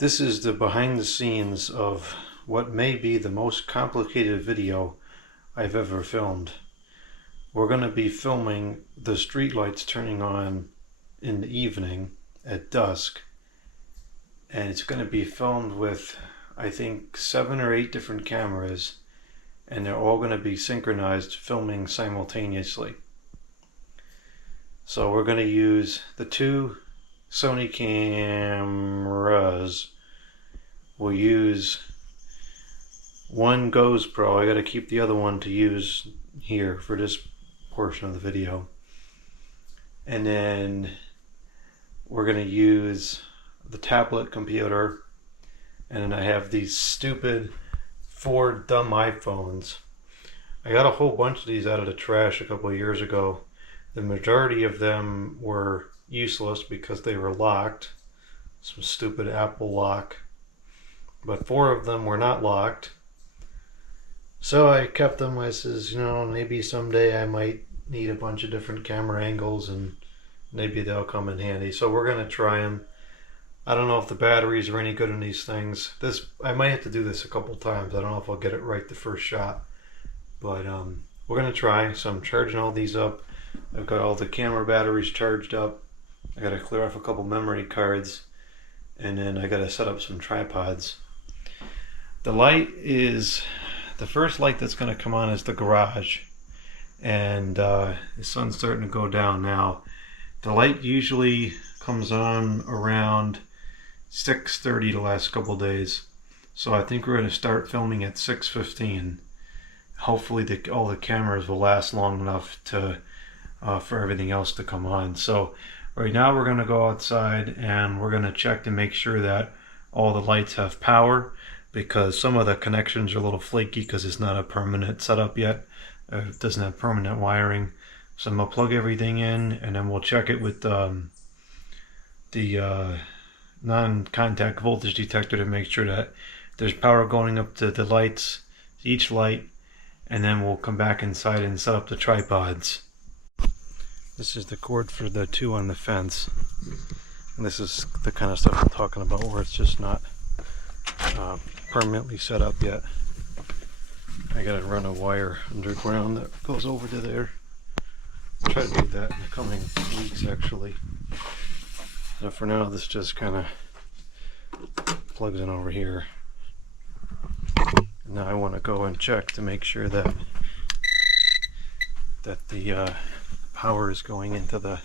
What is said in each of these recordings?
This is the behind the scenes of what may be the most complicated video I've ever filmed. We're going to be filming the streetlights turning on in the evening at dusk, and it's going to be filmed with I think 7 or 8 different cameras, and they're all going to be synchronized, filming simultaneously. So we're going to use the 2 Sony cameras. We'll use one GoPro. I got to keep the other one to use here for this portion of the video. And then we're going to use the tablet computer. And then I have these stupid 4 dumb iPhones. I got a whole bunch of these out of the trash a couple of years ago. The majority of them were useless because they were locked. Some stupid Apple lock. But 4 of them were not locked. So I kept them. I says, maybe someday I might need a bunch of different camera angles and maybe they'll come in handy. So we're going to try them. I don't know if the batteries are any good in these things. I might have to do this a couple times. I don't know if I'll get it right the first shot. But we're going to try. So I'm charging all these up. I've got all the camera batteries charged up. I got to clear off a couple memory cards. And then I got to set up some tripods. The first light that's going to come on is the garage. And the sun's starting to go down now. The light usually comes on around 6:30 the last couple days. So I think we're going to start filming at 6:15. Hopefully all the cameras will last long enough for everything else to come on. So right now we're going to go outside and we're going to check to make sure that all the lights have power, because some of the connections are a little flaky because it's not a permanent setup yet. It doesn't have permanent wiring. So I'm going to plug everything in and then we'll check it with the non-contact voltage detector to make sure that there's power going up to the lights, each light, and then we'll come back inside and set up the tripods. This is the cord for the 2 on the fence. And this is the kind of stuff I'm talking about where it's just not permanently set up yet. I gotta run a wire underground that goes over to there. I'll try to do that in the coming weeks actually. So for now this just kind of plugs in over here. Now I want to go and check to make sure that the power is going into the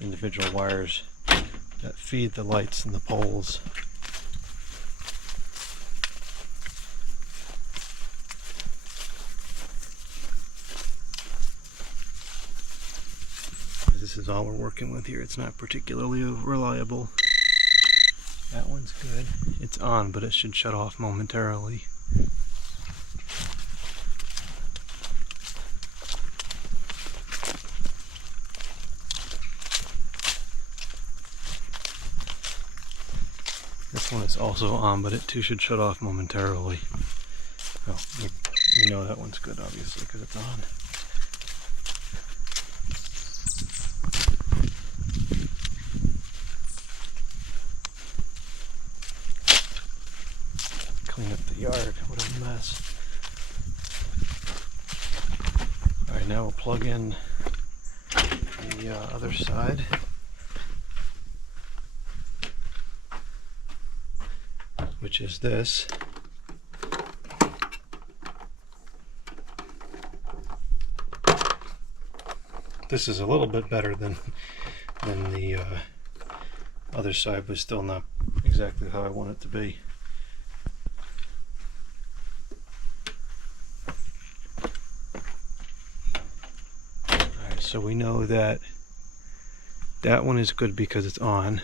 individual wires that feed the lights and the poles. This is all we're working with here. It's not particularly reliable. That one's good. It's on, but it should shut off momentarily. This one is also on, but it too should shut off momentarily. Oh, you know that one's good, obviously, because it's on. Clean up the yard. What a mess. Alright, now we'll plug in the other side. Which is this. This is a little bit better than the other side, but still not exactly how I want it to be. Alright, so we know that one is good because it's on.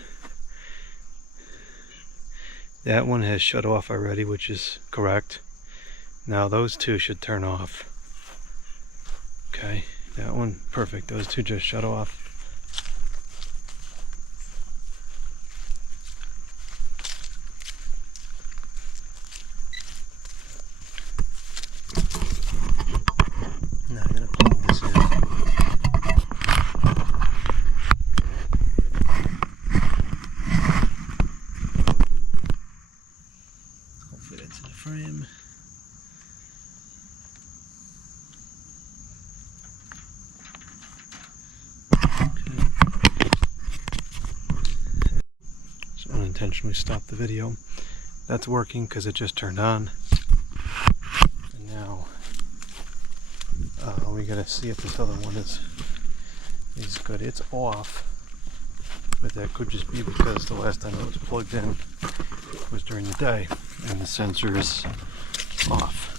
That one has shut off already, which is correct. Now those 2 should turn off. Okay, that one, perfect. Those 2 just shut off. Now I'm going to plug this in. intentionally stopped the video. That's working because it just turned on. And now we gotta see if this other one is good. It's off, but that could just be because the last time it was plugged in was during the day and the sensor is off.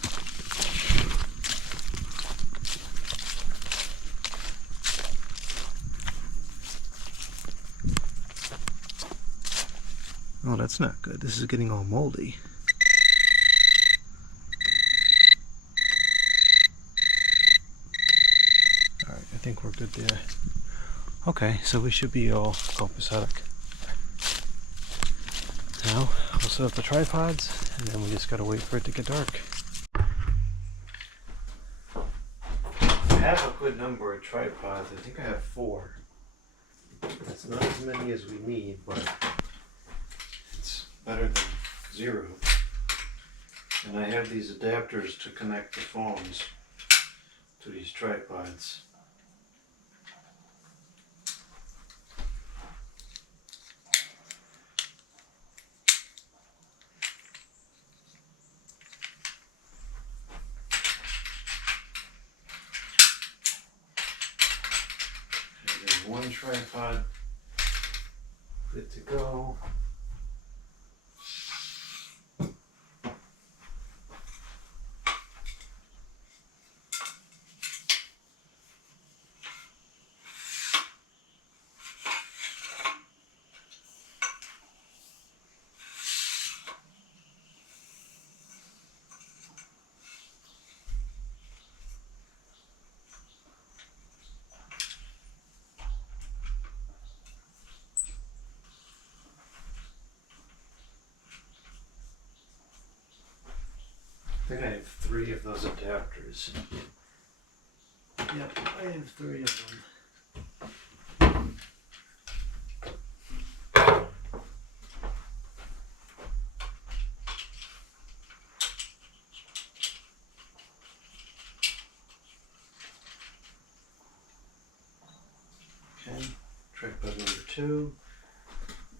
Oh, that's not good. This is getting all moldy. Alright, I think we're good there. Okay, so we should be all copacetic. Now, we'll set up the tripods, and then we just gotta wait for it to get dark. I have a good number of tripods. I think I have 4. That's not as many as we need, but it's better than 0. And I have these adapters to connect the phones to these tripods. There's one tripod good to go. I think I have 3 of those adapters. Yep, I have 3 of them. Okay, tripod number 2,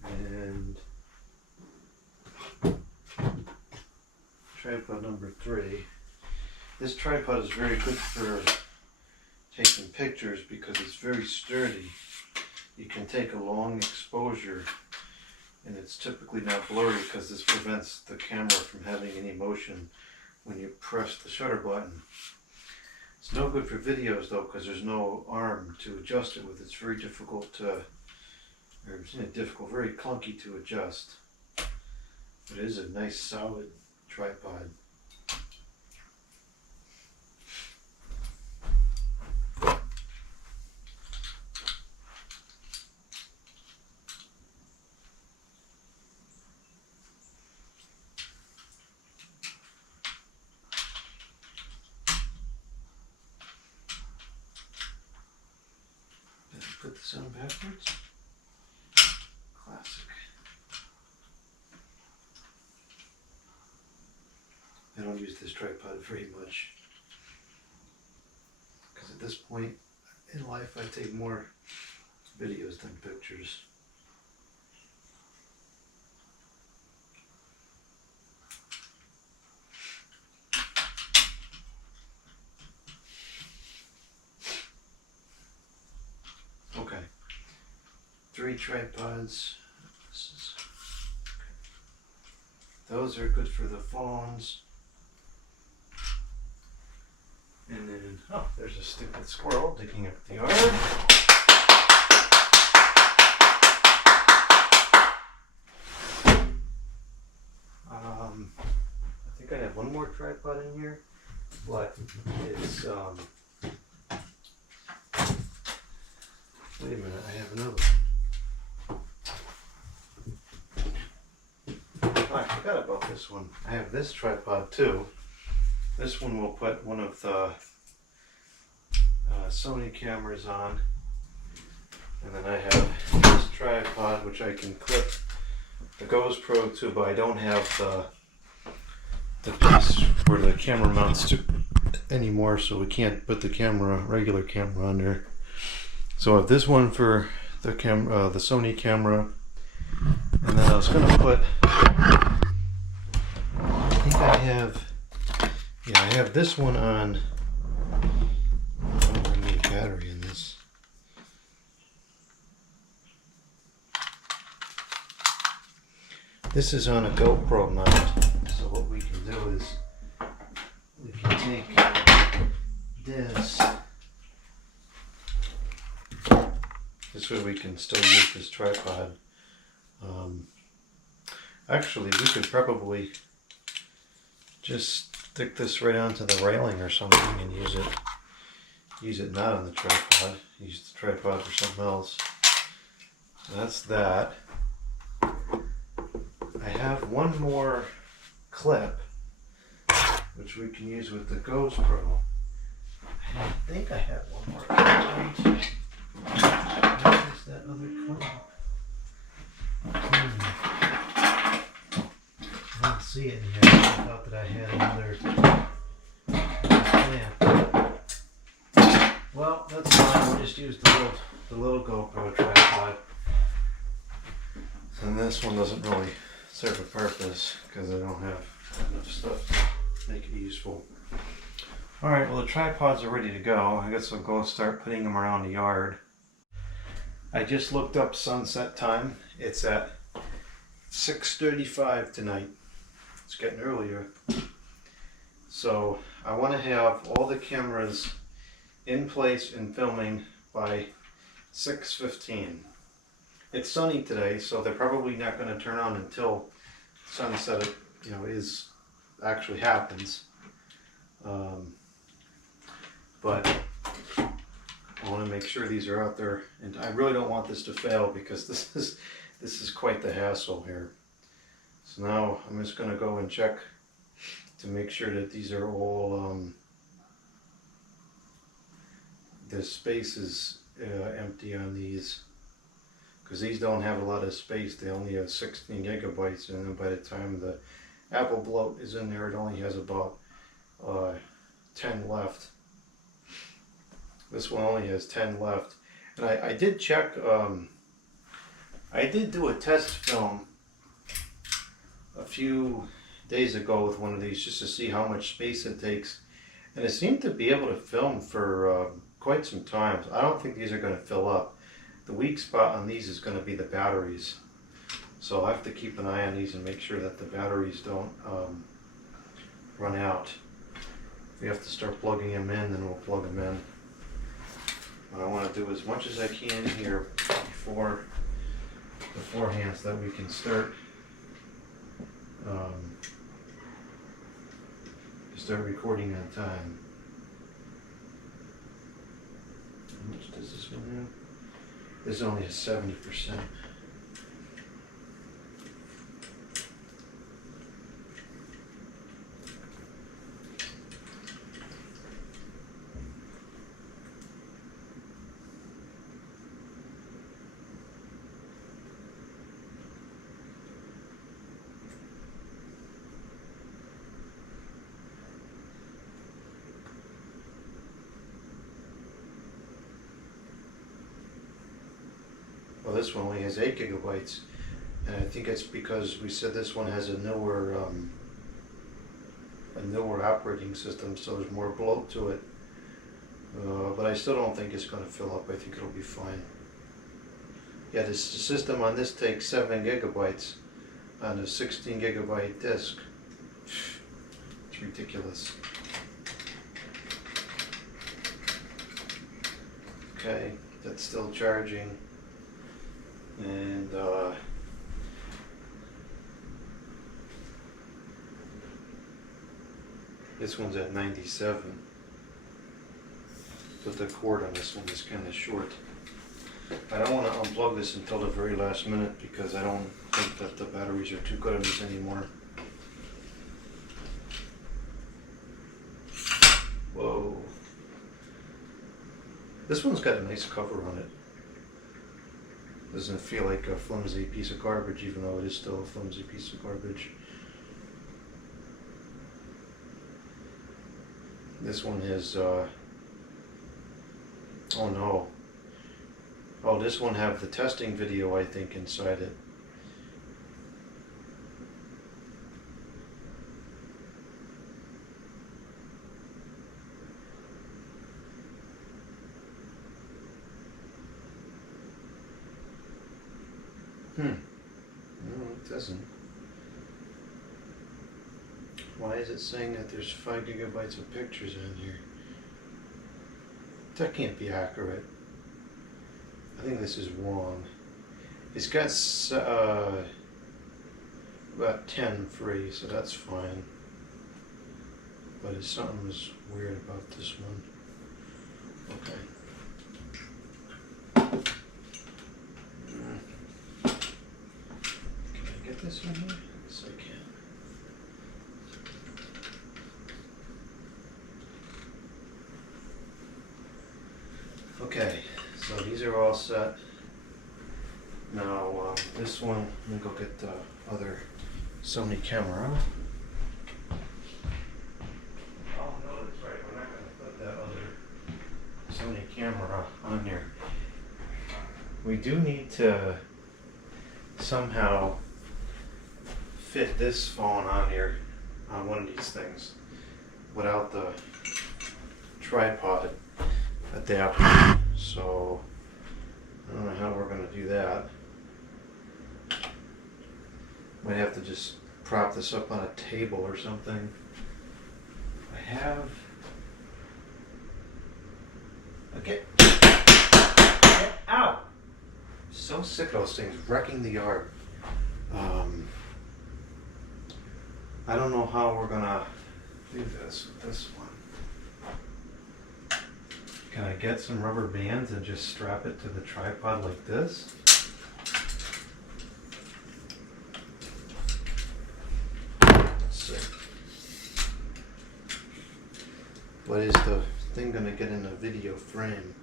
and tripod number 3. This tripod is very good for taking pictures because it's very sturdy. You can take a long exposure and it's typically not blurry because this prevents the camera from having any motion when you press the shutter button. It's no good for videos though because there's no arm to adjust it with. It's very difficult to, or very clunky to adjust. But it is a nice solid tripod. Did I put this on backwards? Classic. I don't use this tripod very much because at this point in life I take more videos than pictures. Okay, 3 tripods. Those are good for the phones. And then, oh, there's a stupid squirrel digging up the yard. I think I have one more tripod in here, but it's, wait a minute, I have another one. Oh, I forgot about this one. I have this tripod too. This one will put one of the Sony cameras on, and then I have this tripod which I can clip the GoPro to, but I don't have the piece where the camera mounts to anymore, so we can't put the regular camera on there. So I have this one for the Sony camera, And then I was going to put, I think I have, yeah, I have this one on, I don't need a battery in this. This is on a GoPro mount, so what we can do is we can take this way we can still use this tripod. Actually, we could probably just stick this right onto the railing or something and use it not on the tripod, use the tripod for something else. So that's that. I have one more clip which we can use with the GoPro. I think I have one more clip. Where's that other clip? I don't see it in here. I thought that I had another clamp. Well, that's fine. We'll just use the little GoPro tripod. And this one doesn't really serve a purpose because I don't have enough stuff to make it useful. Alright, well the tripods are ready to go. I guess I'll go start putting them around the yard. I just looked up sunset time. It's at 6:35 tonight. It's getting earlier. So I want to have all the cameras in place and filming by 6:15. It's sunny today, so they're probably not going to turn on until sunset, actually happens. But I want to make sure these are out there, and I really don't want this to fail because this is quite the hassle here. So now I'm just going to go and check to make sure that these are all the space is empty on these, because these don't have a lot of space. They only have 16 gigabytes, and then by the time the Apple bloat is in there, it only has about 10 left. This one only has 10 left. And I did check, I did do a test film a few days ago with one of these just to see how much space it takes. And it seemed to be able to film for quite some time. I don't think these are going to fill up. The weak spot on these is going to be the batteries. So I'll have to keep an eye on these and make sure that the batteries don't run out. If we have to start plugging them in, then we'll plug them in. What I want to do as much as I can here beforehand so that we can start recording on time. How much does this one have? This only has 70%. Well, this one only has 8 gigabytes, and I think it's because we said this one has a newer operating system, so there's more bloat to it. But I still don't think it's going to fill up. I think it'll be fine. Yeah, the system on this takes 7 gigabytes on a 16 gigabyte disk. It's ridiculous. Okay, that's still charging. And this one's at 97, but the cord on this one is kind of short. I don't want to unplug this until the very last minute because I don't think that the batteries are too good on this anymore. Whoa. This one's got a nice cover on it. Doesn't feel like a flimsy piece of garbage, even though it is still a flimsy piece of garbage. This one has, oh no. Oh, this one have the testing video, I think, inside it. No, it doesn't. Why is it saying that there's 5 gigabytes of pictures in here? That can't be accurate. I think this is wrong. It's got about 10 free, so that's fine. But something's weird about this one. Okay. Can I get this in here? Yes, I can. Okay, so these are all set. Now, this one, let me go get the other Sony camera. Oh, no, that's right. We're not going to put that other Sony camera on here. We do need to somehow fit this phone on here, on one of these things, without the tripod adapter. So I don't know how we're going to do that. Might have to just prop this up on a table or something. I have. Okay. Get out! So sick of those things wrecking the yard. I don't know how we're gonna do this with this one. Can I get some rubber bands and just strap it to the tripod like this? Let's see. What is the thing gonna get in the video frame?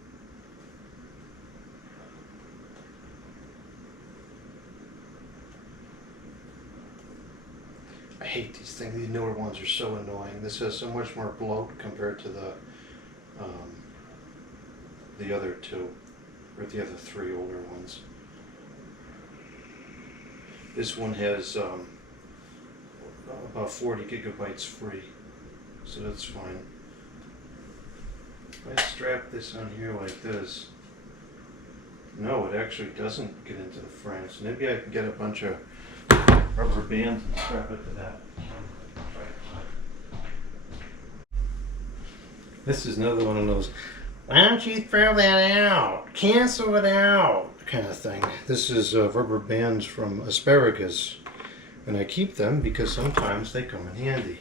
I hate these things. These newer ones are so annoying. This has so much more bloat compared to the other two, or the other 3 older ones. This one has about 40 gigabytes free, so that's fine. If I strap this on here like this, no, it actually doesn't get into the frame. So maybe I can get a bunch of rubber bands and strap it to that. This is another one of those, why don't you throw that out? Cancel it out kind of thing. This is rubber bands from Asparagus. And I keep them because sometimes they come in handy.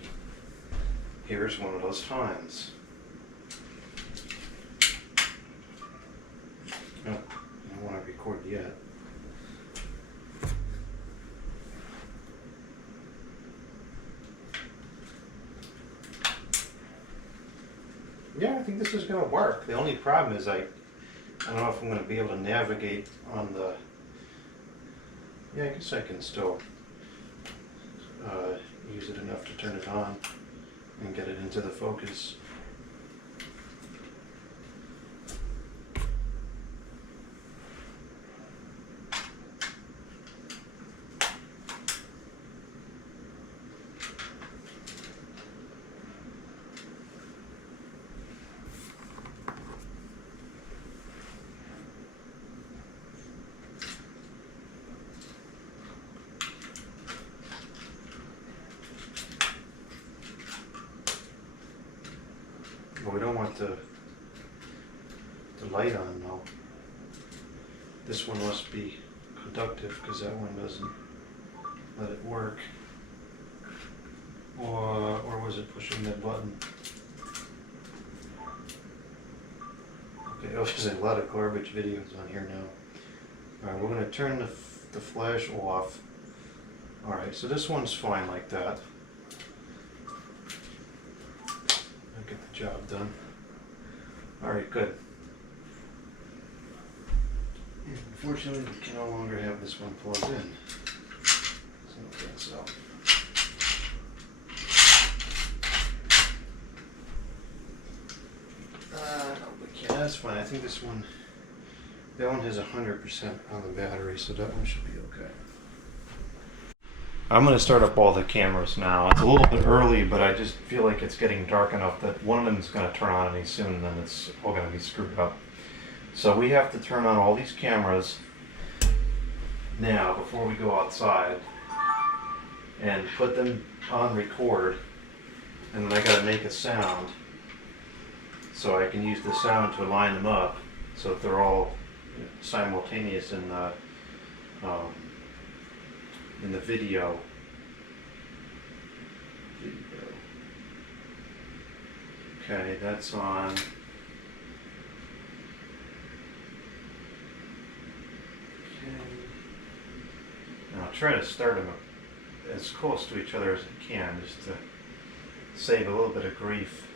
Here's one of those times. Oh, I don't want to record yet. Yeah, I think this is going to work. The only problem is I don't know if I'm going to be able to navigate on the... Yeah, I guess I can still use it enough to turn it on and get it into the focus. But we don't want the light on though. This one must be conductive because that one doesn't let it work. Or was it pushing that button? Okay, oh, there's a lot of garbage videos on here now. Alright, we're going to turn the flash off. Alright, so this one's fine like that. Get the job done. Alright, good. Unfortunately, we can no longer have this one plugged in. So I don't think so. Yeah, that's fine. I think this one, that one has 100% on the battery, so that one should be okay. I'm going to start up all the cameras now. It's a little bit early, but I just feel like it's getting dark enough that one of them is going to turn on any soon, and then it's all going to be screwed up. So we have to turn on all these cameras. now before we go outside and put them on record, and then I gotta make a sound so I can use the sound to line them up so that they're all simultaneous in the video. Okay, that's on. Now I'll try to start them as close to each other as I can, just to save a little bit of grief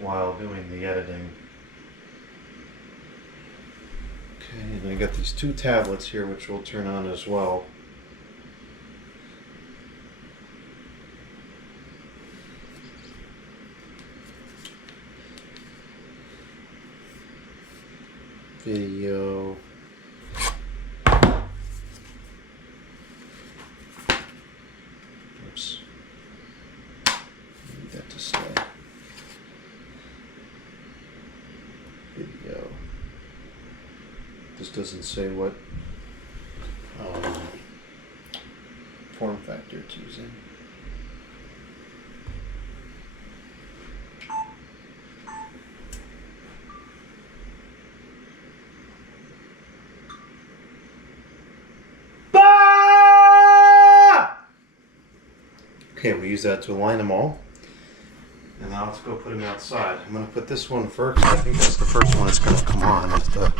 while doing the editing. Okay, and I got these two tablets here which we'll turn on as well. Video. Oops. Need that to stay. Video. This doesn't say what form factor it's using. Okay, we use that to align them all. And now let's go put them outside. I'm going to put this one first. I think that's the first one that's going to come on. It's the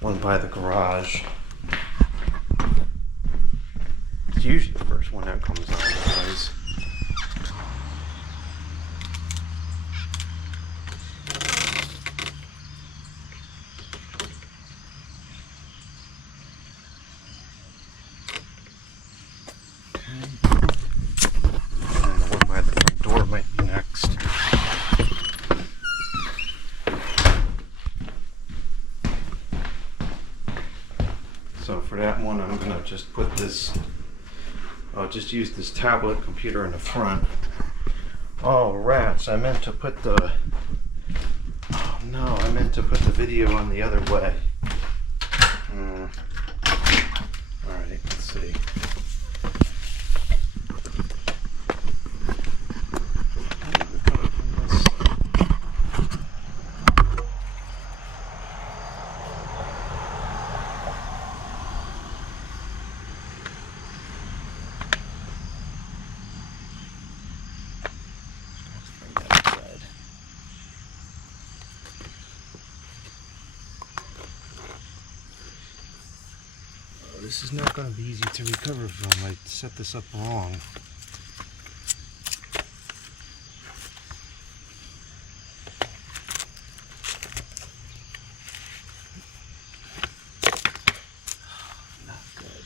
one by the garage. It's usually the first one that comes on, guys. So for that one, I'm gonna just put this, I'll just use this tablet computer in the front. Oh rats, I meant to put the, oh no, I meant to put the video on the other way. Alright, let's see. This is not going to be easy to recover from. I set this up wrong. Not good.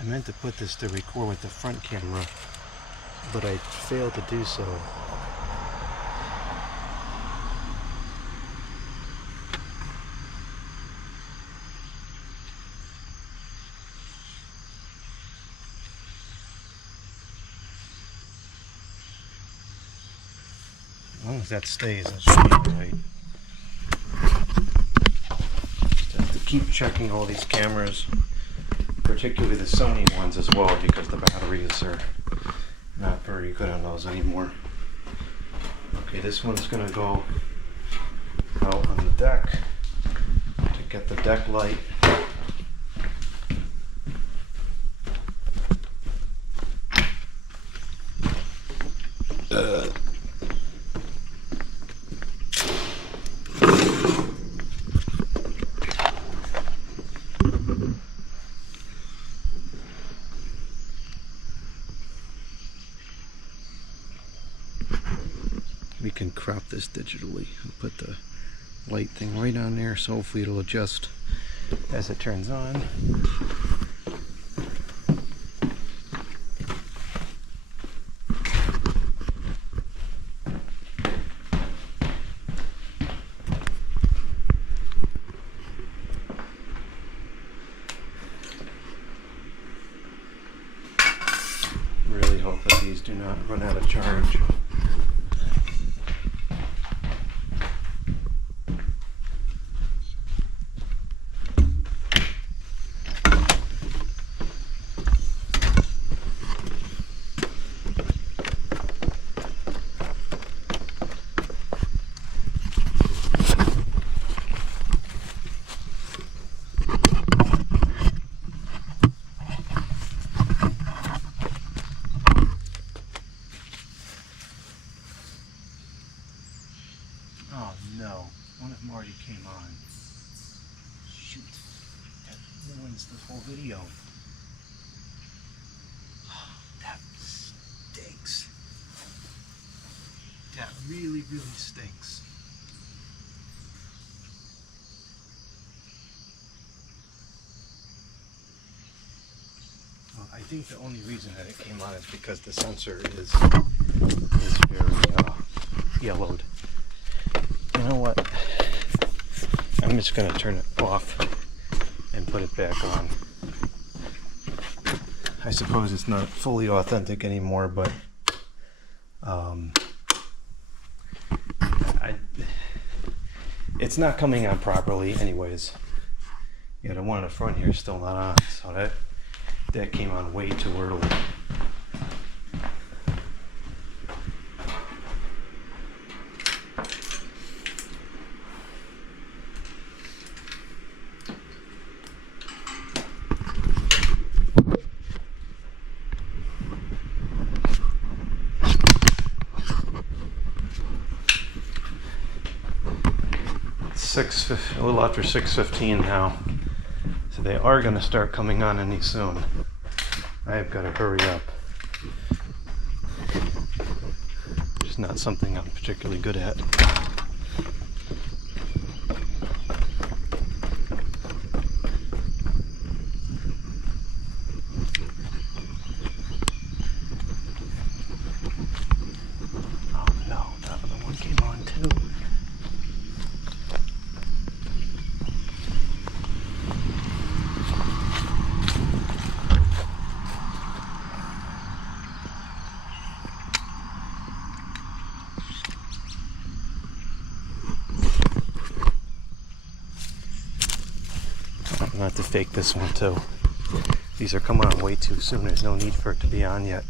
I meant to put this to record with the front camera, but I failed to do so. As long as that stays, that should be right. Just have to keep checking all these cameras, particularly the Sony ones as well, because the batteries are not very good on those anymore. Okay, this one's gonna go out on the deck to get the deck light. We can crop this digitally and put the light thing right on there, so hopefully it'll adjust as it turns on. Really hope that these do not run out of charge. no, one of them already came on. Shoot, that ruins the whole video. That stinks. That really, really stinks. Well, I think the only reason that it came on is because the sensor is very yellowed. You know what? I'm just gonna turn it off and put it back on. I suppose it's not fully authentic anymore, but it's not coming on properly anyways. Yeah, the one in the front here is still not on, so that came on way too early. A little after 6:15 now, so they are going to start coming on any soon. I've got to hurry up. It's not something I'm particularly good at. Oh no, that other one came on too. I'm gonna have to fake this one too. These are coming on way too soon. There's no need for it to be on yet.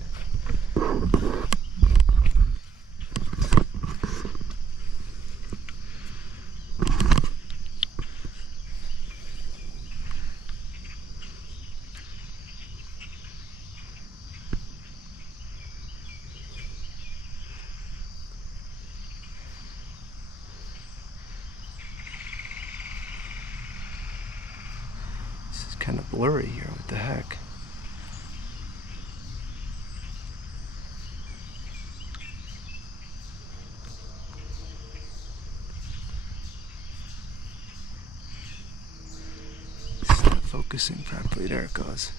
Kind of blurry here. What the heck? It's not focusing properly. There it goes.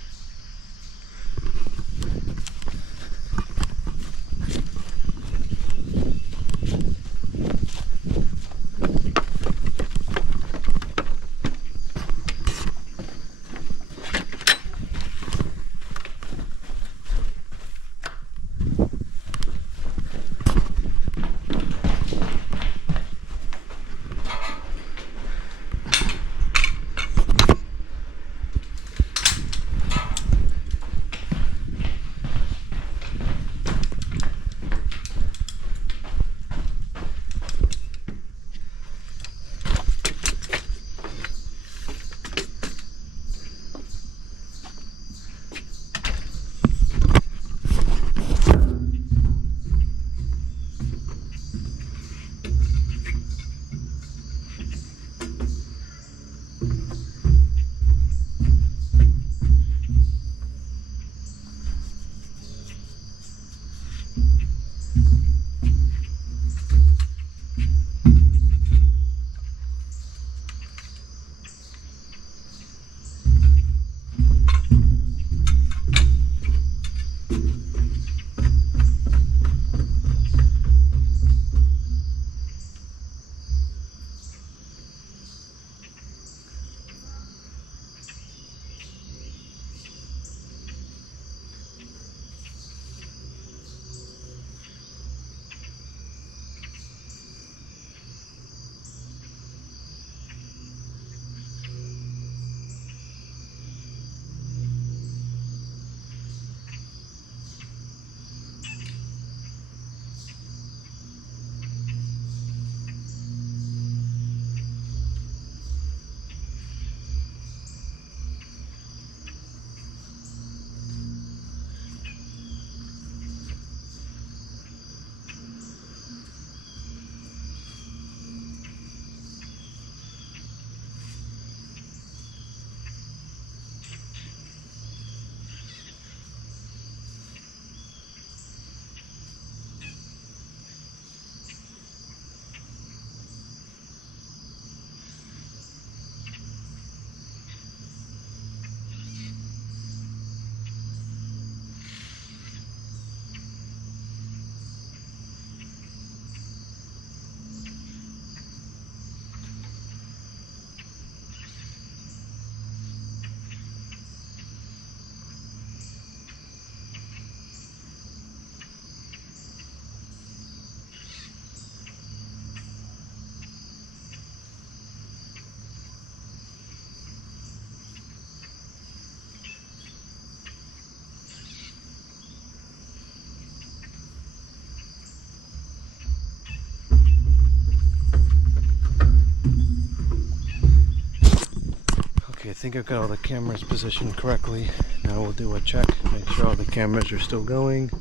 think I've got all the cameras positioned correctly. Now we'll do a check, make sure all the cameras are still going.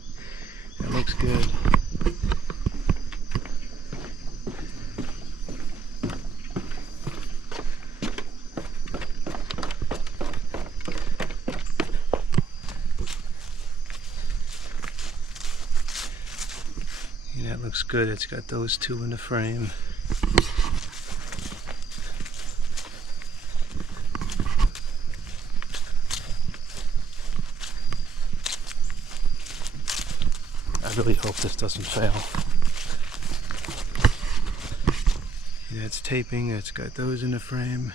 That looks good. Yeah, that looks good. It's got those two in the frame. I really hope this doesn't fail. Yeah, it's taping, it's got those in the frame.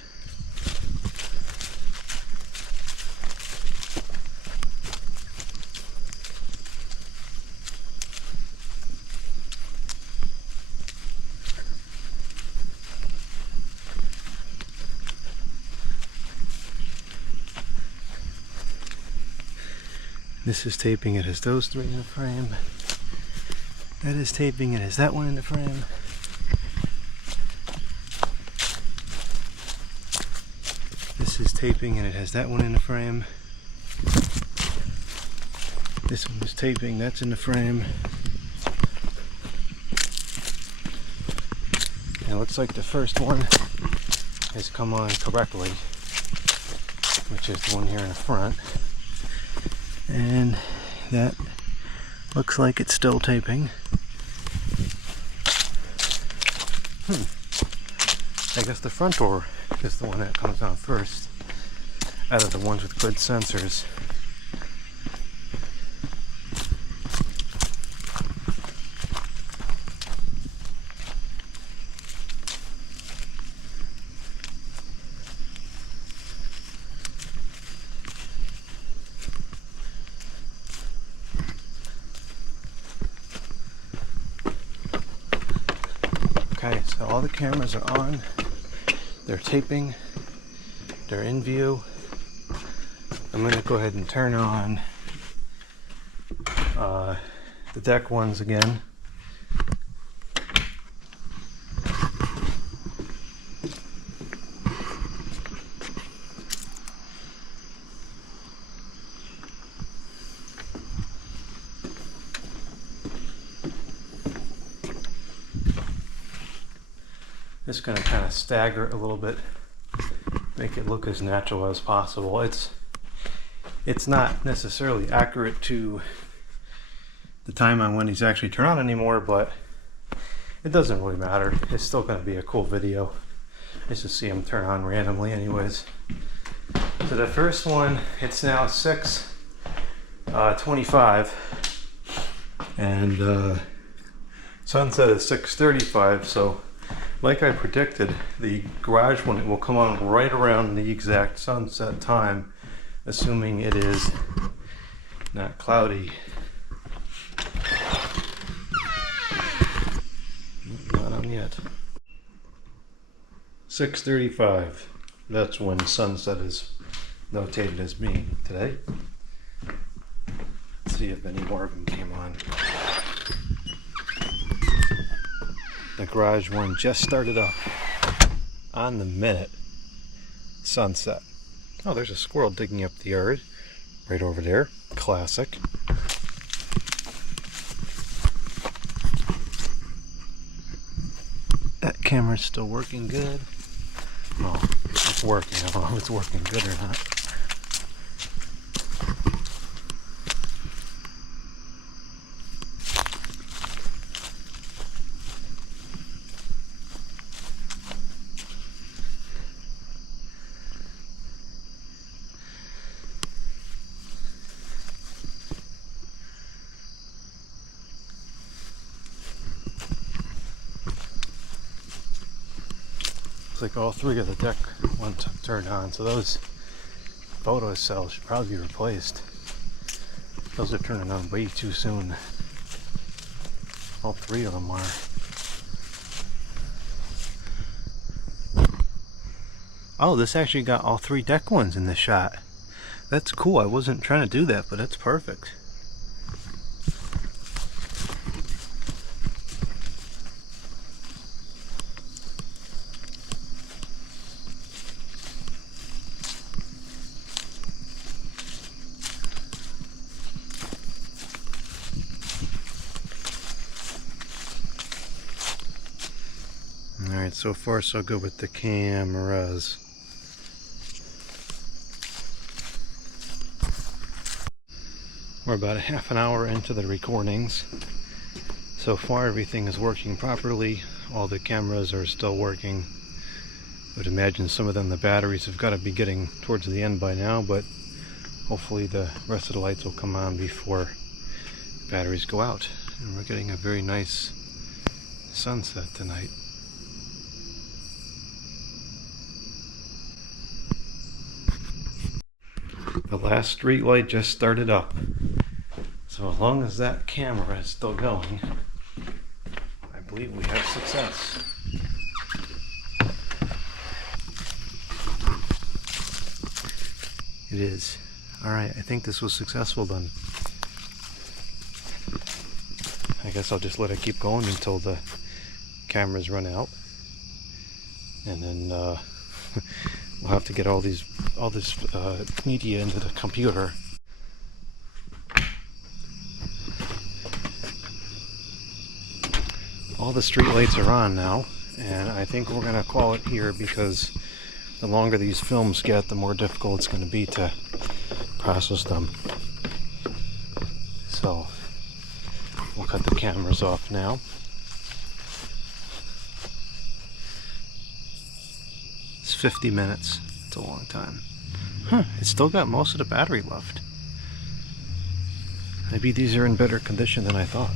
This is taping, it has those three in the frame. That is taping, it has that one in the frame. This is taping and it has that one in the frame. This one is taping, that's in the frame. And it looks like the first one has come on correctly, which is the one here in the front. And that looks like it's still taping. I guess the front door is the one that comes on first out of the ones with good sensors. Okay, so all the cameras are on, they're taping, they're in view. I'm going to go ahead and turn on the deck ones again. Just going to kind of stagger it a little bit, make it look as natural as possible. It's not necessarily accurate to the time on when these actually turn on anymore, but it doesn't really matter. It's still going to be a cool video just to see them turn on randomly anyways. So the first one, it's now 6:25 and sunset is 6:35, so like I predicted, the garage one will come on right around the exact sunset time, assuming it is not cloudy. Not on yet. 6:35. That's when sunset is notated as being today. Let's see if any more of them came on. The garage one just started up on the minute. Sunset. Oh, there's a squirrel digging up the yard right over there. Classic. That camera's still working good. Oh, it's working. I don't know if it's working good or not. Looks like all three of the deck ones have turned on, so those photo cells should probably be replaced. Those are turning on way too soon. All three of them are. Oh, this actually got all three deck ones in this shot. That's cool. I wasn't trying to do that, but that's perfect. Alright, so far so good with the cameras. We're about a half an hour into the recordings. So far everything is working properly. All the cameras are still working. I would imagine some of them, the batteries have got to be getting towards the end by now, but hopefully the rest of the lights will come on before batteries go out. And we're getting a very nice sunset tonight. The last street light just started up. So as long as that camera is still going, I believe we have success. It is. Alright, I think this was successful then. I guess I'll just let it keep going until the cameras run out. And then we'll have to get all this media into the computer. All the street lights are on now, and I think we're going to call it here because the longer these films get, the more difficult it's going to be to process them. So we'll cut the cameras off now. It's 50 minutes. It's a long time. Huh, it's still got most of the battery left. Maybe these are in better condition than I thought.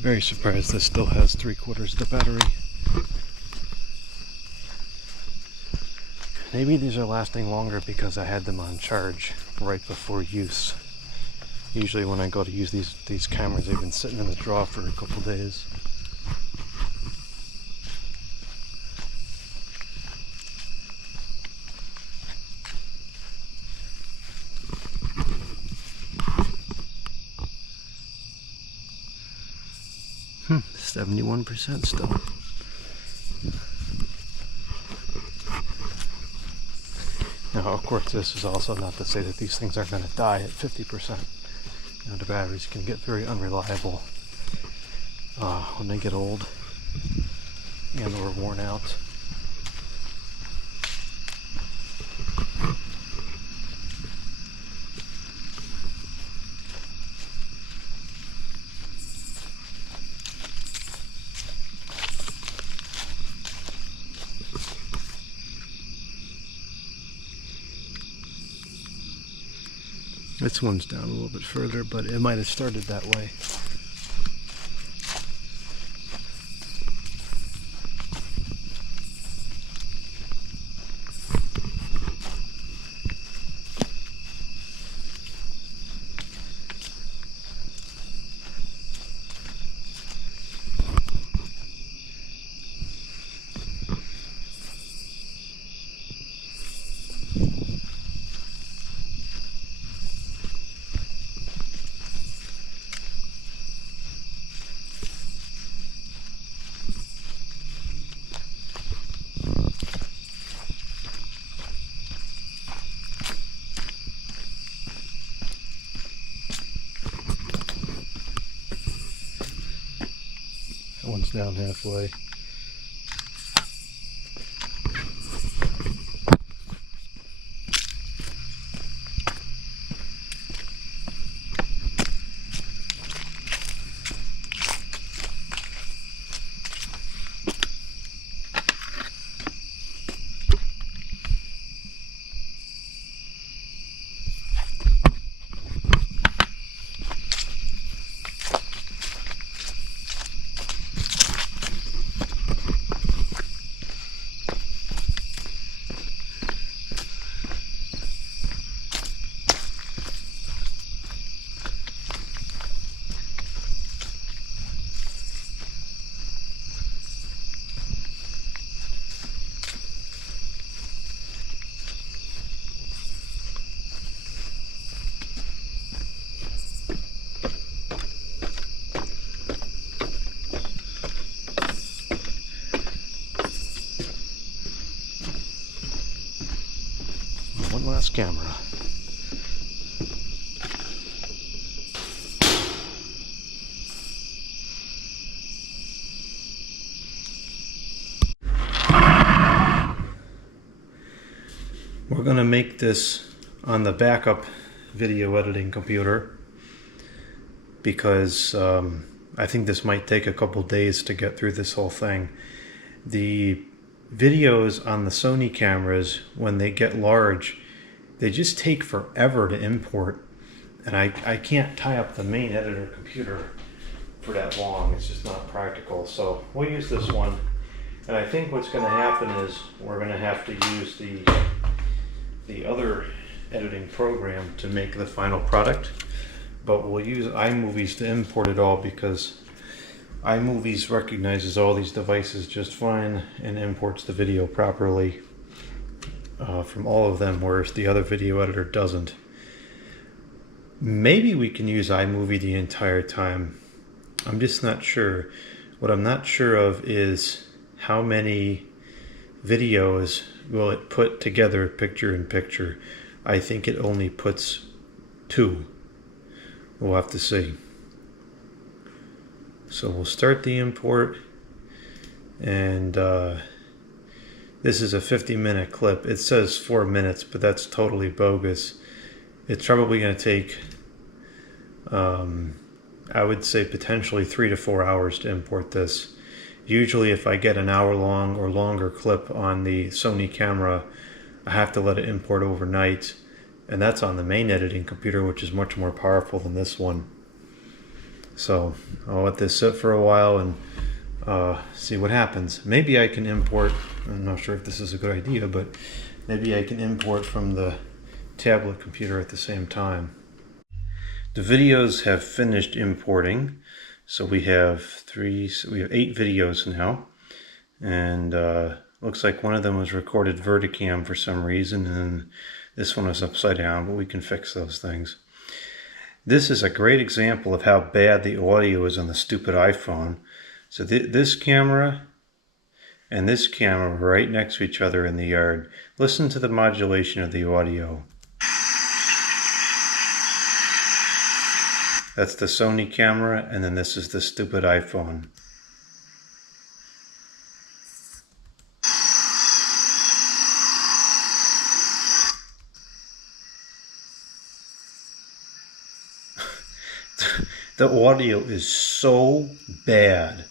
Very surprised this still has 3/4 of the battery. Maybe these are lasting longer because I had them on charge right before use. Usually when I go to use these cameras, they've been sitting in the drawer for a couple days. Hmm, 71% still. Now, of course, this is also not to say that these things are going to die at 50%. You know, the batteries can get very unreliable when they get old and or worn out. This one's down a little bit further, but it might have started that way. That one's down halfway. Nikos camera. We're going to make this on the backup video editing computer because I think this might take a couple days to get through this whole thing. The videos on the Sony cameras, when they get large, they just take forever to import, and I can't tie up the main editor computer for that long. It's just not practical. So we'll use this one, and I think what's going to happen is we're going to have to use the other editing program to make the final product, but we'll use iMovies to import it all because iMovies recognizes all these devices just fine and imports the video properly from all of them, whereas the other video editor doesn't. Maybe we can use iMovie the entire time. I'm just not sure. What I'm not sure of is how many videos will it put together picture in picture. I think it only puts 2. We'll have to see. So we'll start the import, and this is a 50-minute clip. It says 4 minutes, but that's totally bogus. It's probably going to take I would say potentially 3 to 4 hours to import this. Usually if I get an hour-long or longer clip on the Sony camera, I have to let it import overnight, and that's on the main editing computer, which is much more powerful than this one. So I'll let this sit for a while and see what happens. Maybe I can import, I'm not sure if this is a good idea, but maybe I can import from the tablet computer at the same time. The videos have finished importing. So we have 8 videos now, and looks like one of them was recorded Verticam for some reason, and this one is upside down, but we can fix those things. This is a great example of how bad the audio is on the stupid iPhone. So this camera and this camera are right next to each other in the yard. Listen to the modulation of the audio. That's the Sony camera, and then this is the stupid iPhone. The audio is so bad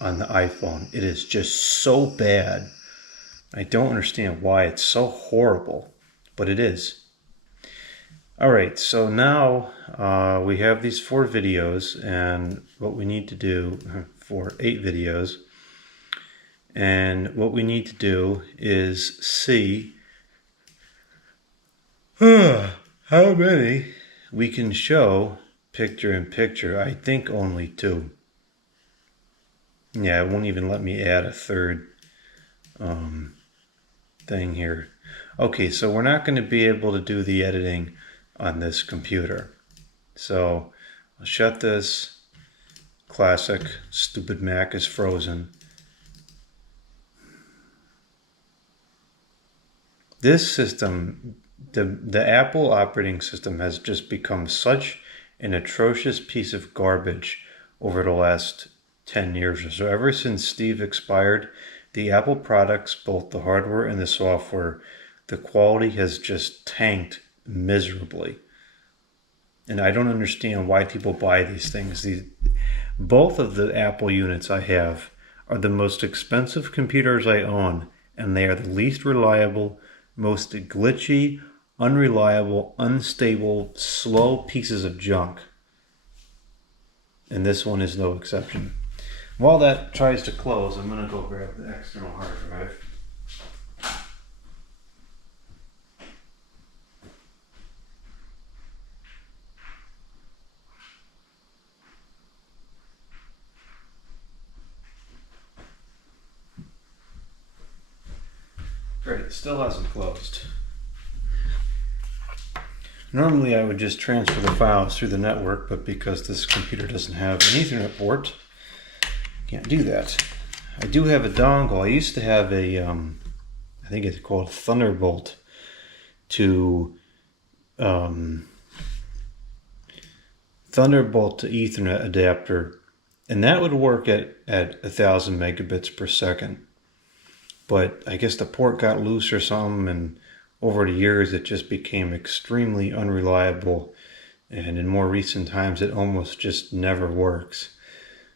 on the iPhone. It is just so bad. I don't understand why it's so horrible, but it is. All right, so now we have these 4 videos, and what we need to do for 8 videos, and what we need to do is see how many we can show picture in picture. I think only 2. Yeah, it won't even let me add a third thing here. Okay, so we're not going to be able to do the editing on this computer. So I'll shut this. Classic. Stupid Mac is frozen. This system, the Apple operating system, has just become such an atrocious piece of garbage over the last 10 years or so. Ever since Steve expired, the Apple products, both the hardware and the software, the quality has just tanked miserably. And I don't understand why people buy these things. Both of the Apple units I have are the most expensive computers I own, and they are the least reliable, most glitchy, unreliable, unstable, slow pieces of junk. And this one is no exception. While that tries to close, I'm going to go grab the external hard drive. Great, it still hasn't closed. Normally I would just transfer the files through the network, but because this computer doesn't have an Ethernet port, can't do that. I do have a dongle. I used to have a, I think it's called Thunderbolt to Thunderbolt to Ethernet adapter, and that would work at 1,000 megabits per second. But I guess the port got loose or something, and over the years it just became extremely unreliable, and in more recent times it almost just never works.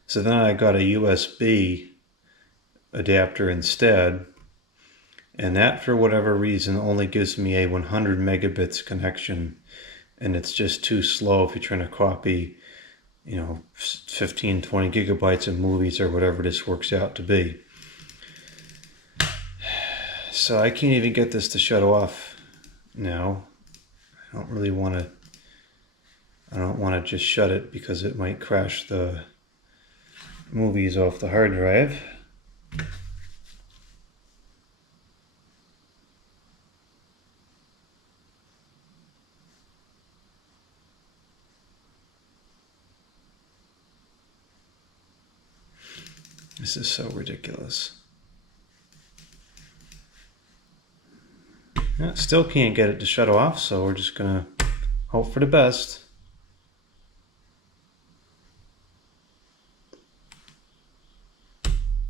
So then I got a USB adapter instead, and that for whatever reason only gives me a 100 megabits connection, and it's just too slow if you're trying to copy 15, 20 gigabytes of movies or whatever this works out to be. So I can't even get this to shut off now. I don't want to just shut it because it might crash the movies off the hard drive. This is so ridiculous. Yeah, still can't get it to shut off, so we're just gonna hope for the best.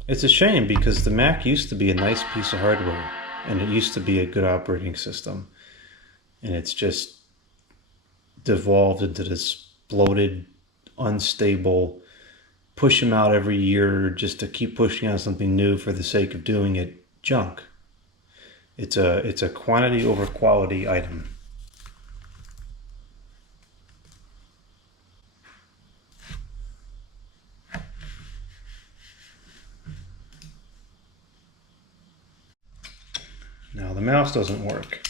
It's a shame because the Mac used to be a nice piece of hardware and it used to be a good operating system, and it's just devolved into this bloated, unstable, push them out every year just to keep pushing out something new for the sake of doing it junk. It's a quantity over quality item. Now the mouse doesn't work.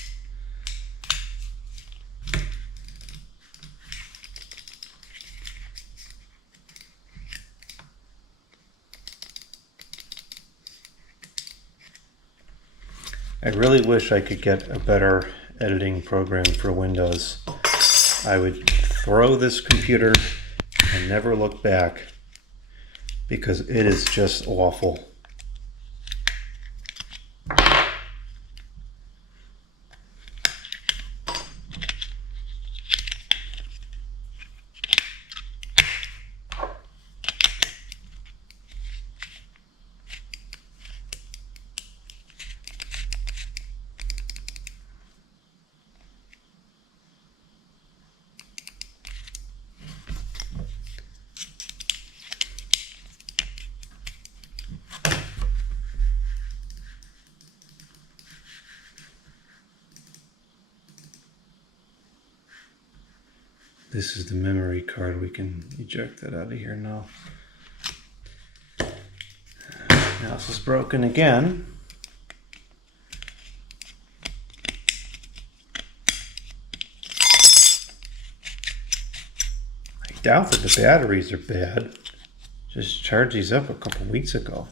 I really wish I could get a better editing program for Windows. I would throw this computer and never look back because it is just awful. This is the memory card. We can eject that out of here now. Mouse is broken again. I doubt that the batteries are bad. Just charged these up a couple weeks ago.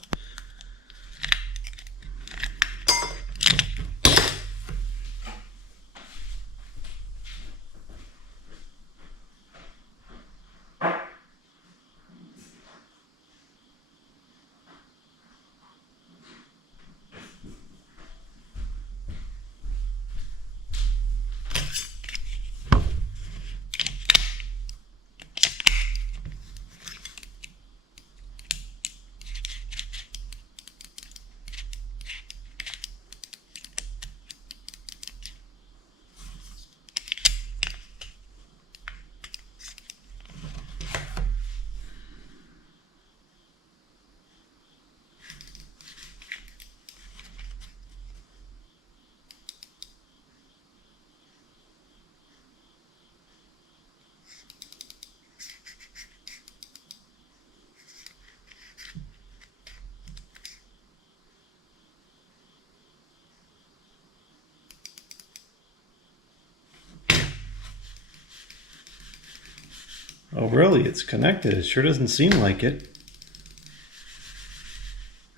Oh really, it's connected. It sure doesn't seem like it.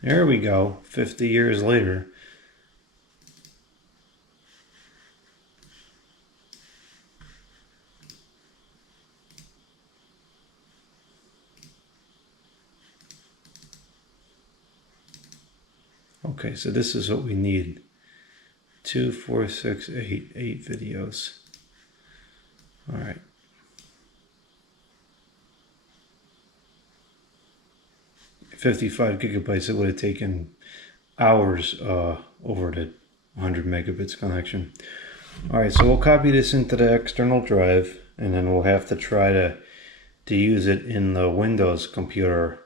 There we go, 50 years later. Okay, so this is what we need. 2, 4, 6, 8. 8 videos. All right. $55 gigabytes. It would have taken hours over the 100 megabits connection. All right, so we'll copy this into the external drive, and then we'll have to try to use it in the Windows computer.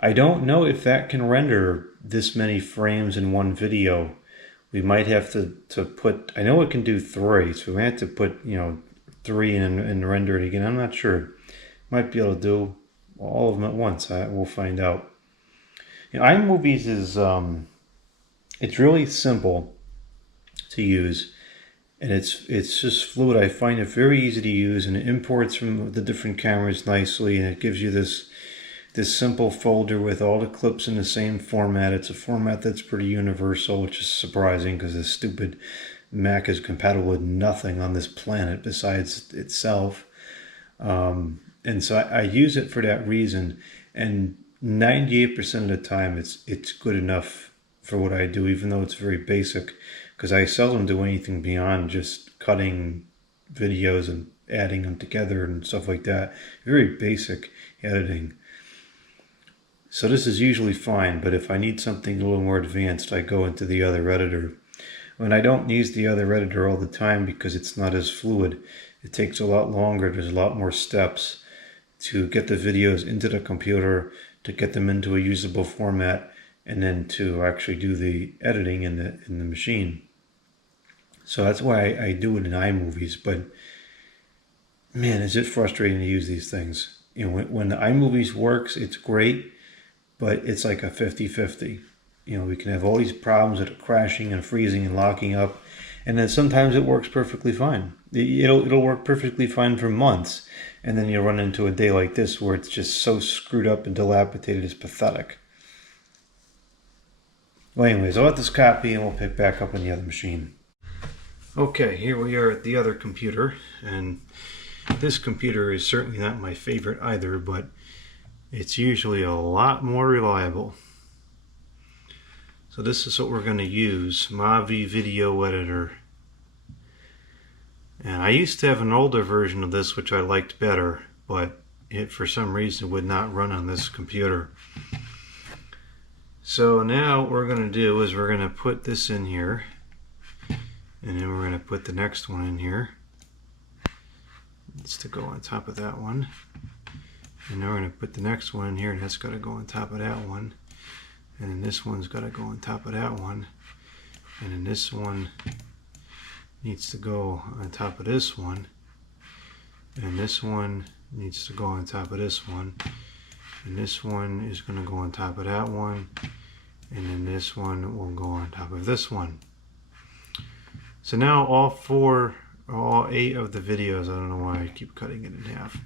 I don't know if that can render this many frames in one video. We might have to put, I know it can do 3, so we have to put, 3 and render it again. I'm not sure. Might be able to do all of them at once. We'll find out. iMovies is, it's really simple to use, and it's just fluid. I find it very easy to use, and it imports from the different cameras nicely, and it gives you this simple folder with all the clips in the same format. It's a format that's pretty universal, which is surprising because this stupid Mac is compatible with nothing on this planet besides itself. And so I use it for that reason, and 98% of the time it's good enough for what I do, even though it's very basic, because I seldom do anything beyond just cutting videos and adding them together and stuff like that. Very basic editing. So this is usually fine, but if I need something a little more advanced, I go into the other editor. And I don't use the other editor all the time because it's not as fluid. It takes a lot longer. There's a lot more steps to get the videos into the computer, to get them into a usable format, and then to actually do the editing in the machine. So that's why I do it in iMovies. But man, is it frustrating to use these things. When the iMovies works, it's great. But it's like a 50-50. We can have all these problems that are crashing and freezing and locking up, and then sometimes it works perfectly fine. It'll work perfectly fine for months, and then you run into a day like this where it's just so screwed up and dilapidated, it's pathetic. Well, anyways, I'll let this copy and we'll pick back up on the other machine. Okay, here we are at the other computer, and this computer is certainly not my favorite either, but it's usually a lot more reliable. So this is what we're going to use, Mavi Video Editor. And I used to have an older version of this which I liked better, but it for some reason would not run on this computer. So now what we're going to do is we're going to put this in here, and then we're going to put the next one in here. It's to go on top of that one. And now we're going to put the next one in here, and that's got to go on top of that one. And then this one's got to go on top of that one. And then this one needs to go on top of this one. And this one needs to go on top of this one. And this one is going to go on top of that one. And then this one will go on top of this one. So now all 8 of the videos, I don't know why I keep cutting it in half.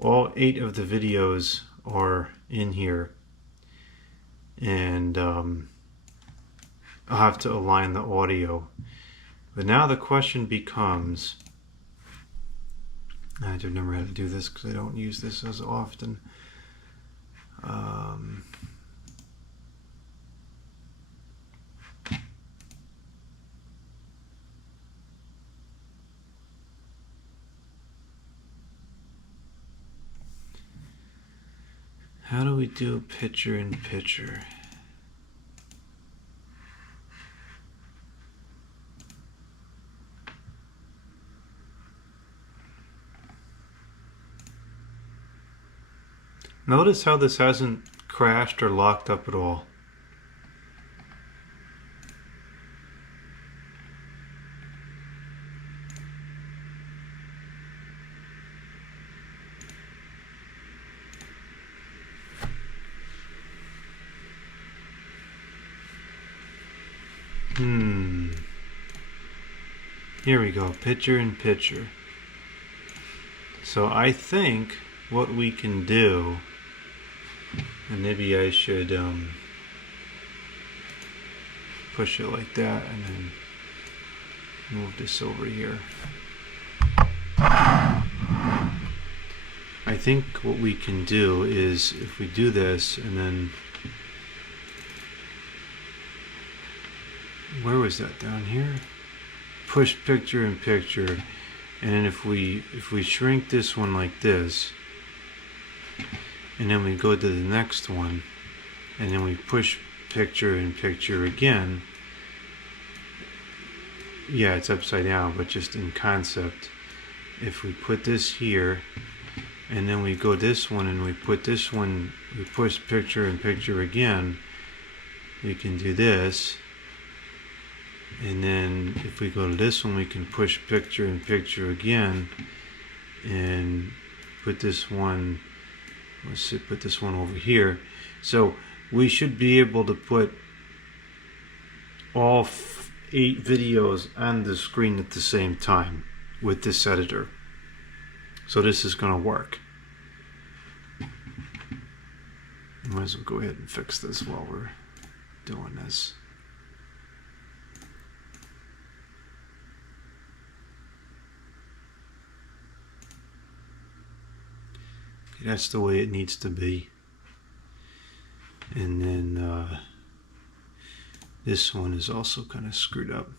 All 8 of the videos are in here, and I'll have to align the audio. But now the question becomes, I've never had to do this because I don't use this as often. How do we do picture in picture? Notice how this hasn't crashed or locked up at all. Here we go, picture in picture. So I think what we can do, and maybe I should push it like that and then move this over here. I think what we can do is if we do this and then where was that, down here? Push picture in picture, and then if we shrink this one like this, and then we go to the next one, and then we push picture in picture again. Yeah, it's upside down, but just in concept. If we put this here, and then we go this one, and we put this one, we push picture in picture again, we can do this. And then if we go to this one, we can push picture in picture again, and put this one, let's see, put this one over here. So we should be able to put all 8 videos on the screen at the same time with this editor. So this is going to work. Might as well go ahead and fix this while we're doing this. That's the way it needs to be. And then this one is also kind of screwed up.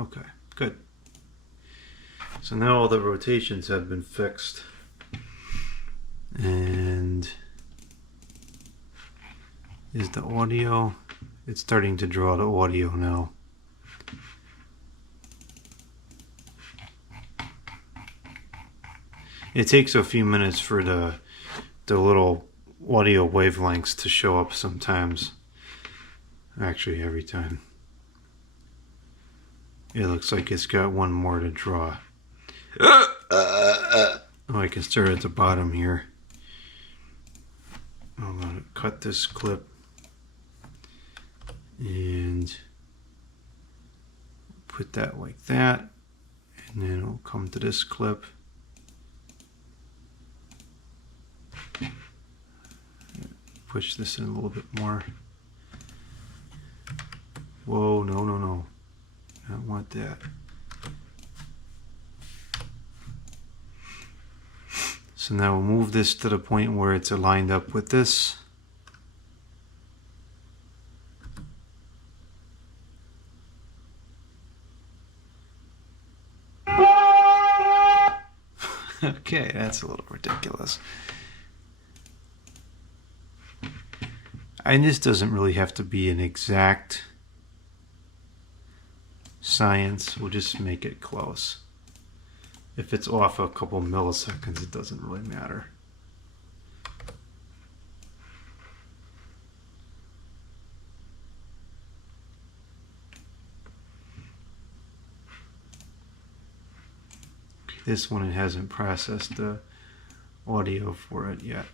Okay, good. So now all the rotations have been fixed. And is the audio? It's starting to draw the audio now. It takes a few minutes for the little audio wavelengths to show up sometimes. Actually, every time. It looks like it's got one more to draw. Oh, I can start at the bottom here. I'm going to cut this clip and put that like that, and then we'll come to this clip. Push this in a little bit more. Whoa, no, no, no. I don't want that. So now we'll move this to the point where it's aligned up with this. Okay, that's a little ridiculous. And this doesn't really have to be an exact science. We'll just make it close. If it's off a couple milliseconds, it doesn't really matter. This one, it hasn't processed the audio for it yet.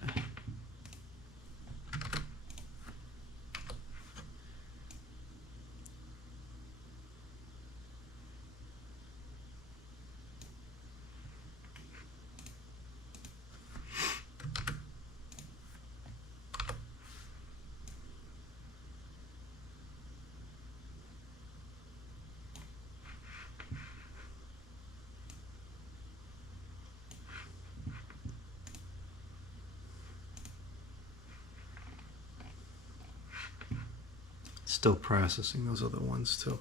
Still processing those other ones too.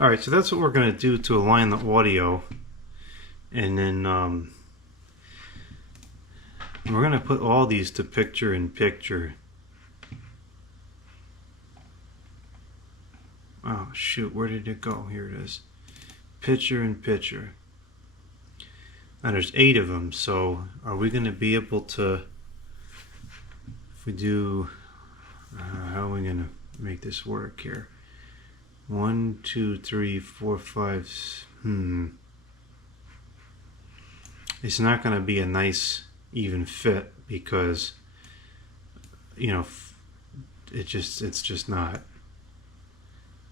Alright, so that's what we're going to do to align the audio. And then we're going to put all these to picture in picture. Oh shoot, where did it go? Here it is. Picture in picture. Now there's 8 of them, so are we going to be able to, if we do, how are we going to make this work here? 1, 2, 3, 4, 5. It's not going to be a nice even fit because, you know, it's just not.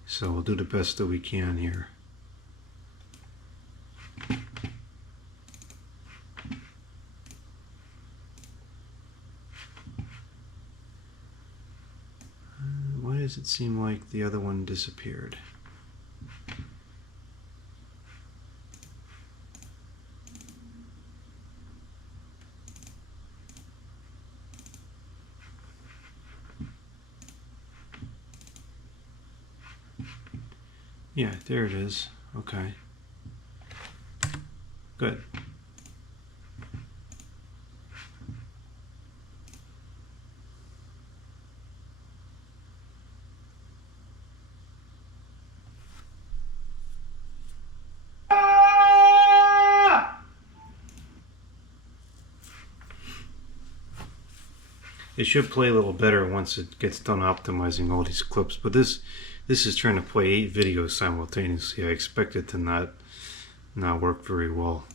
So we'll do the best that we can here. Why does it seem like the other one disappeared? Yeah, there it is. Okay. Good. It should play a little better once it gets done optimizing all these clips, but this is trying to play 8 videos simultaneously. I expect it to not work very well,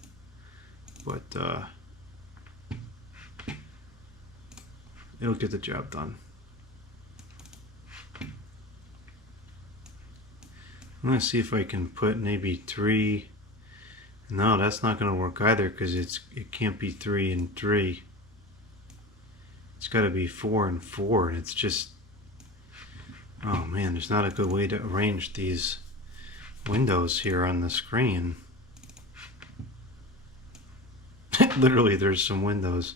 but it'll get the job done. I'm gonna see if I can put maybe 3. No, that's not gonna work either because it can't be 3 and 3. It's got to be 4 and 4, and it's just, oh man, there's not a good way to arrange these windows here on the screen. Literally, there's some windows.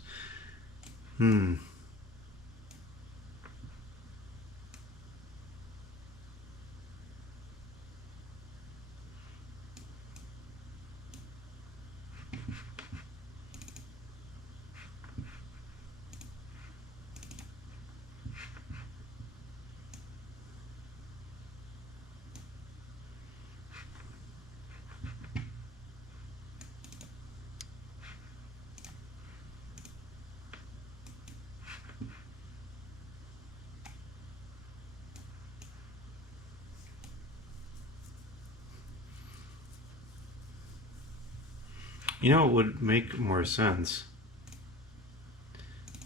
You know what would make more sense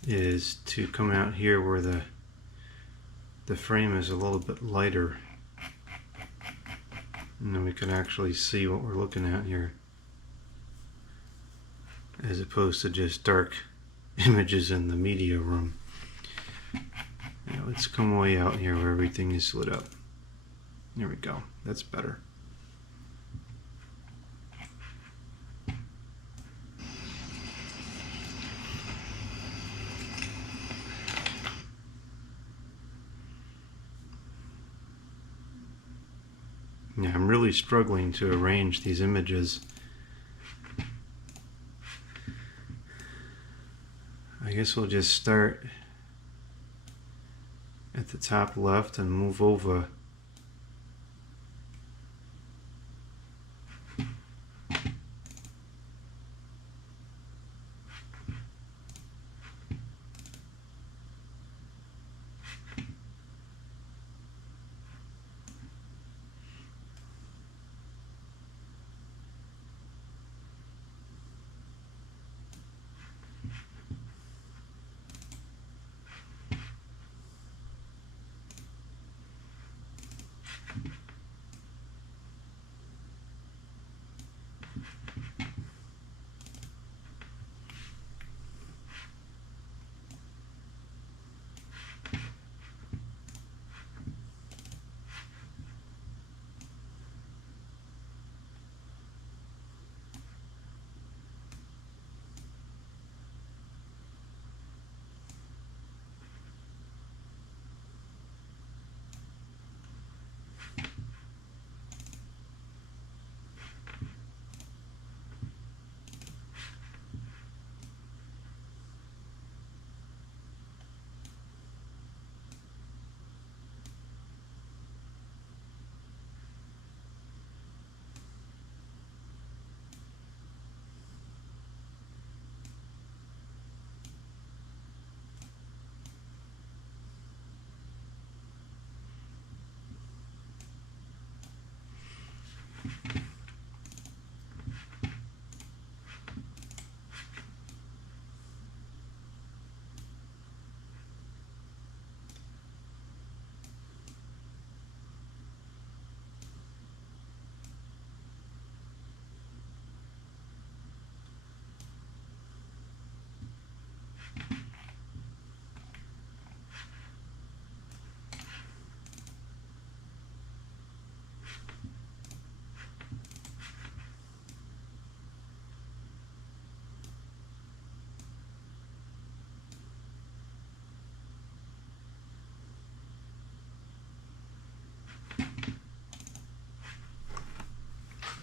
is to come out here where the frame is a little bit lighter, and then we can actually see what we're looking at here, as opposed to just dark images in the media room. Yeah, let's come way out here where everything is lit up. There we go. That's better. Yeah, I'm really struggling to arrange these images. I guess we'll just start at the top left and move over.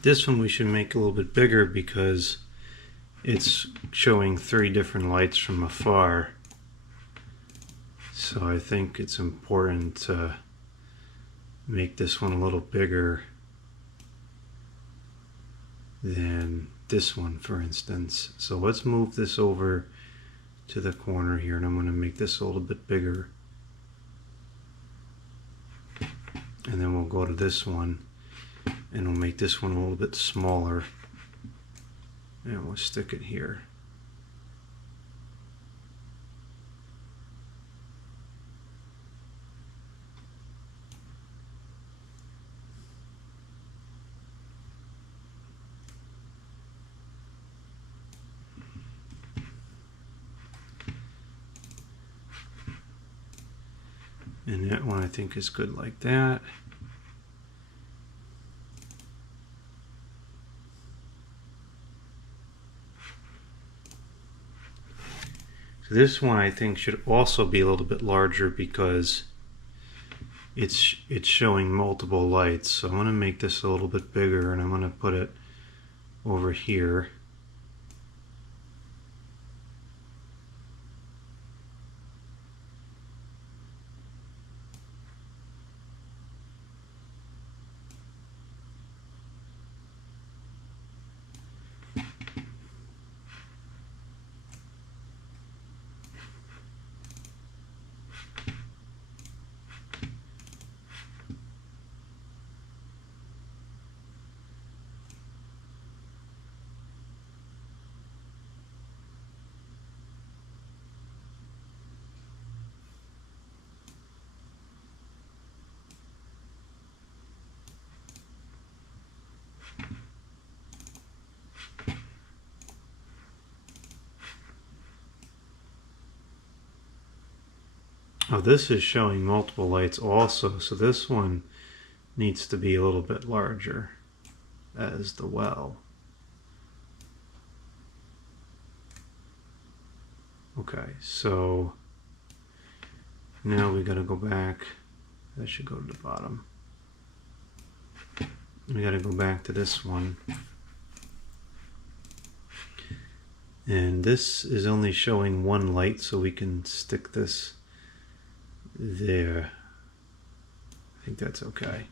This one we should make a little bit bigger because it's showing 3 different lights from afar. So I think it's important to make this one a little bigger than this one, for instance. So let's move this over to the corner here, and I'm going to make this a little bit bigger. And then we'll go to this one, and we'll make this one a little bit smaller. And we'll stick it here. And that one I think is good like that. So this one I think should also be a little bit larger because it's showing multiple lights. So I'm going to make this a little bit bigger, and I'm going to put it over here. Oh, this is showing multiple lights also, so this one needs to be a little bit larger as the well. Okay, so now we gotta go back. That should go to the bottom. We gotta go back to this one. And this is only showing 1 light, so we can stick this there. I think that's okay.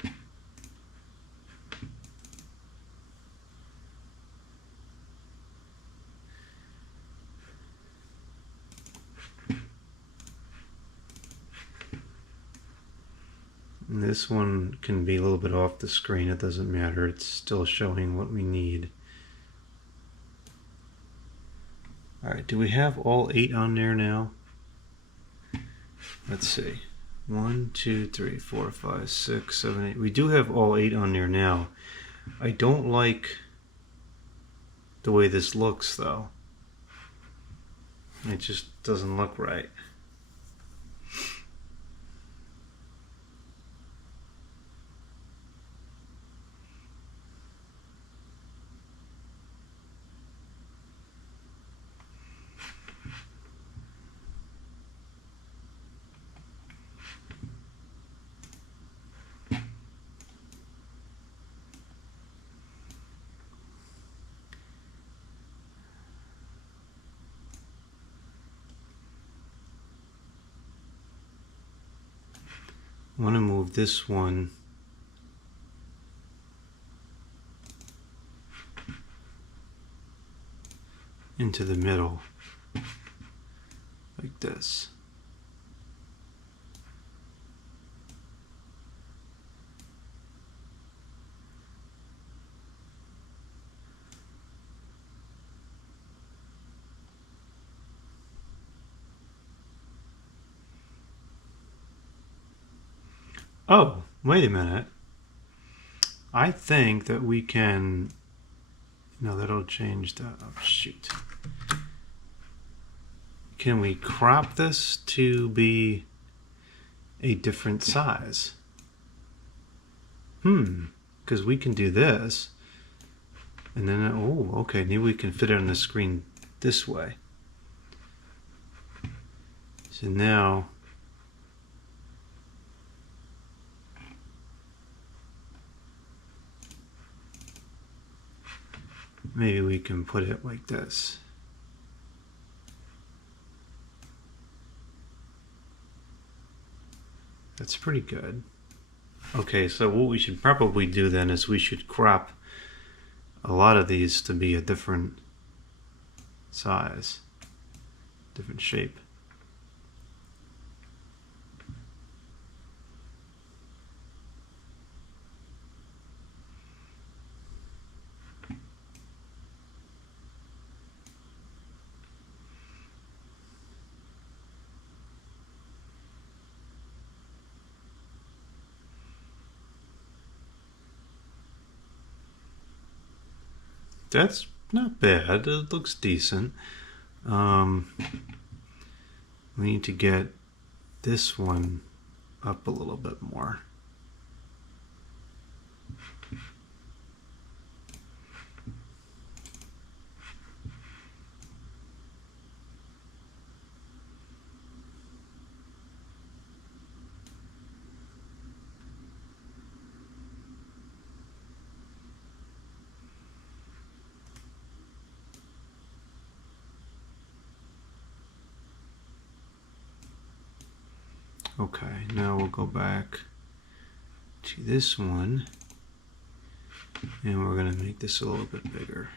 And this one can be a little bit off the screen, it doesn't matter, it's still showing what we need. Alright, do we have all 8 on there now? Let's see. 1, 2, 3, 4, 5, 6, 7, 8. We do have all 8 on there now. I don't like the way this looks though. It just doesn't look right. I want to move this one into the middle, like this. Oh, wait a minute. I think that we can... No, that'll change the... Oh, shoot. Can we crop this to be a different size? Because we can do this. And then, oh, okay, maybe we can fit it on the screen this way. So now... maybe we can put it like this. That's pretty good. Okay, so what we should probably do then is we should crop a lot of these to be a different size, different shape. That's not bad. It looks decent. We need to get this one up a little bit more. Okay, now we'll go back to this one, and we're going to make this a little bit bigger.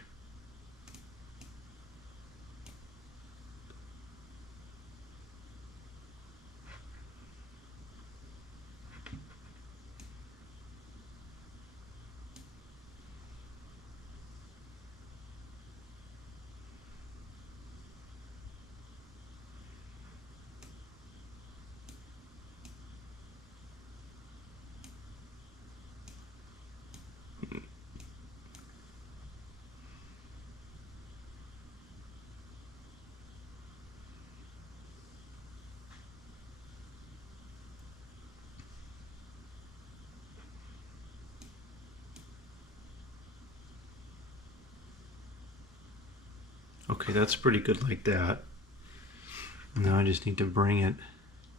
Okay, that's pretty good like that. Now I just need to bring it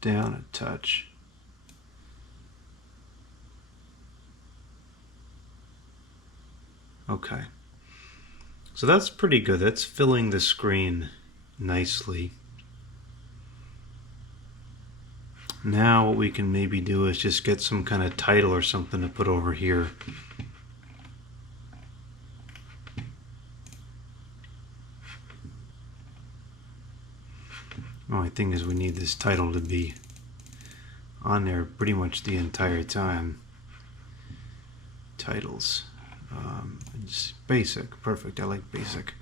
down a touch. Okay, so that's pretty good. That's filling the screen nicely. Now what we can maybe do is just get some kind of title or something to put over here. Only thing is we need this title to be on there pretty much the entire time. Titles. Just basic. Perfect. I like basic.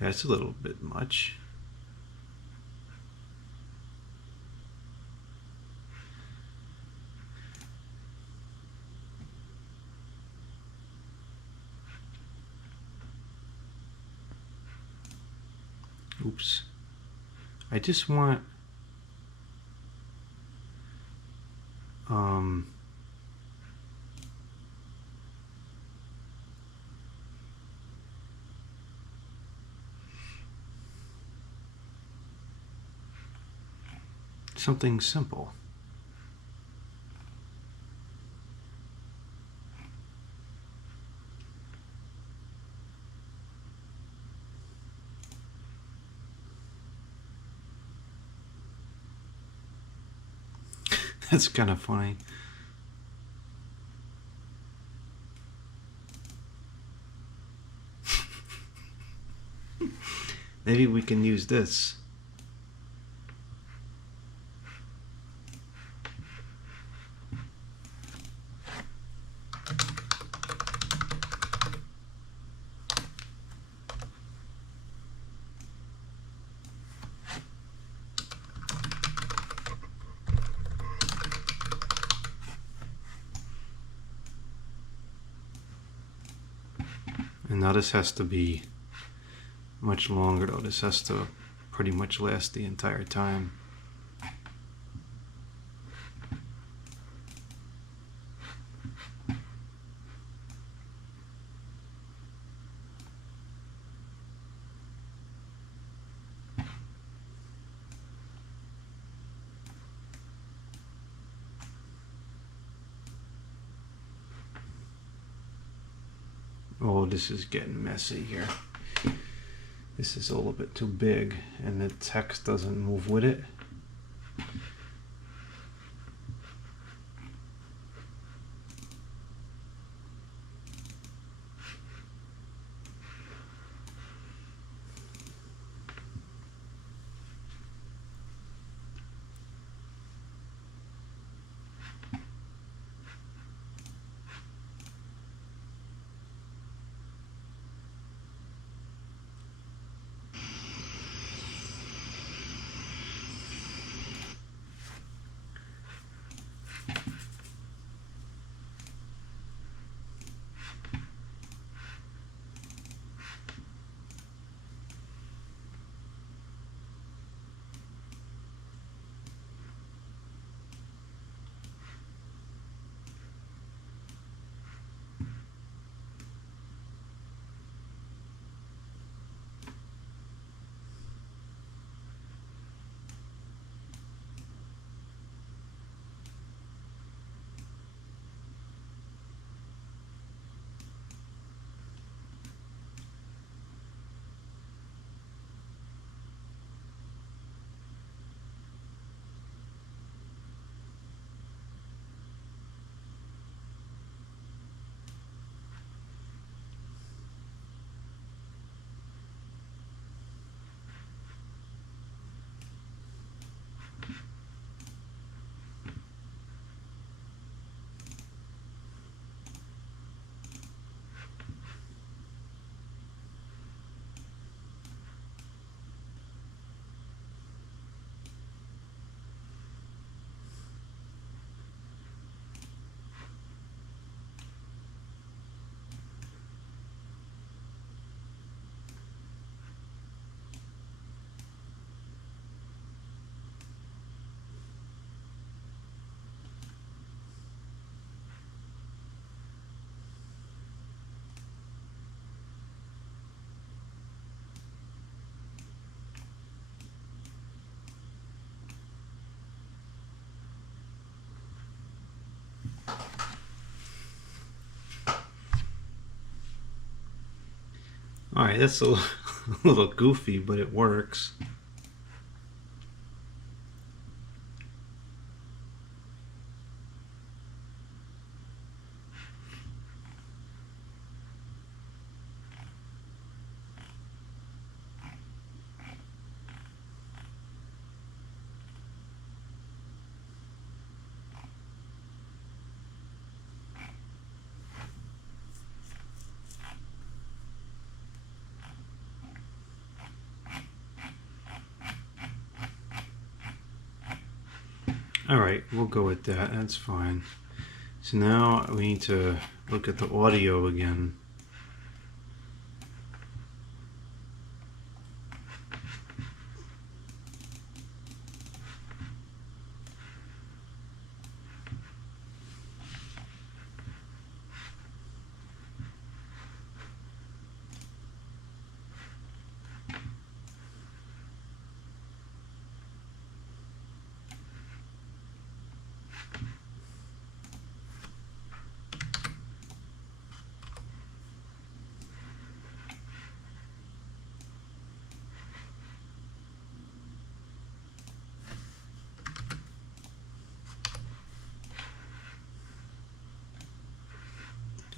That's a little bit much. Oops. I just want something simple. That's kind of funny. Maybe we can use this. And now this has to be much longer though. This has to pretty much last the entire time. Oh, this is getting messy here. This is a little bit too big and the text doesn't move with it. Alright, that's a little goofy, but it works. Alright, we'll go with that. That's fine. So now we need to look at the audio again.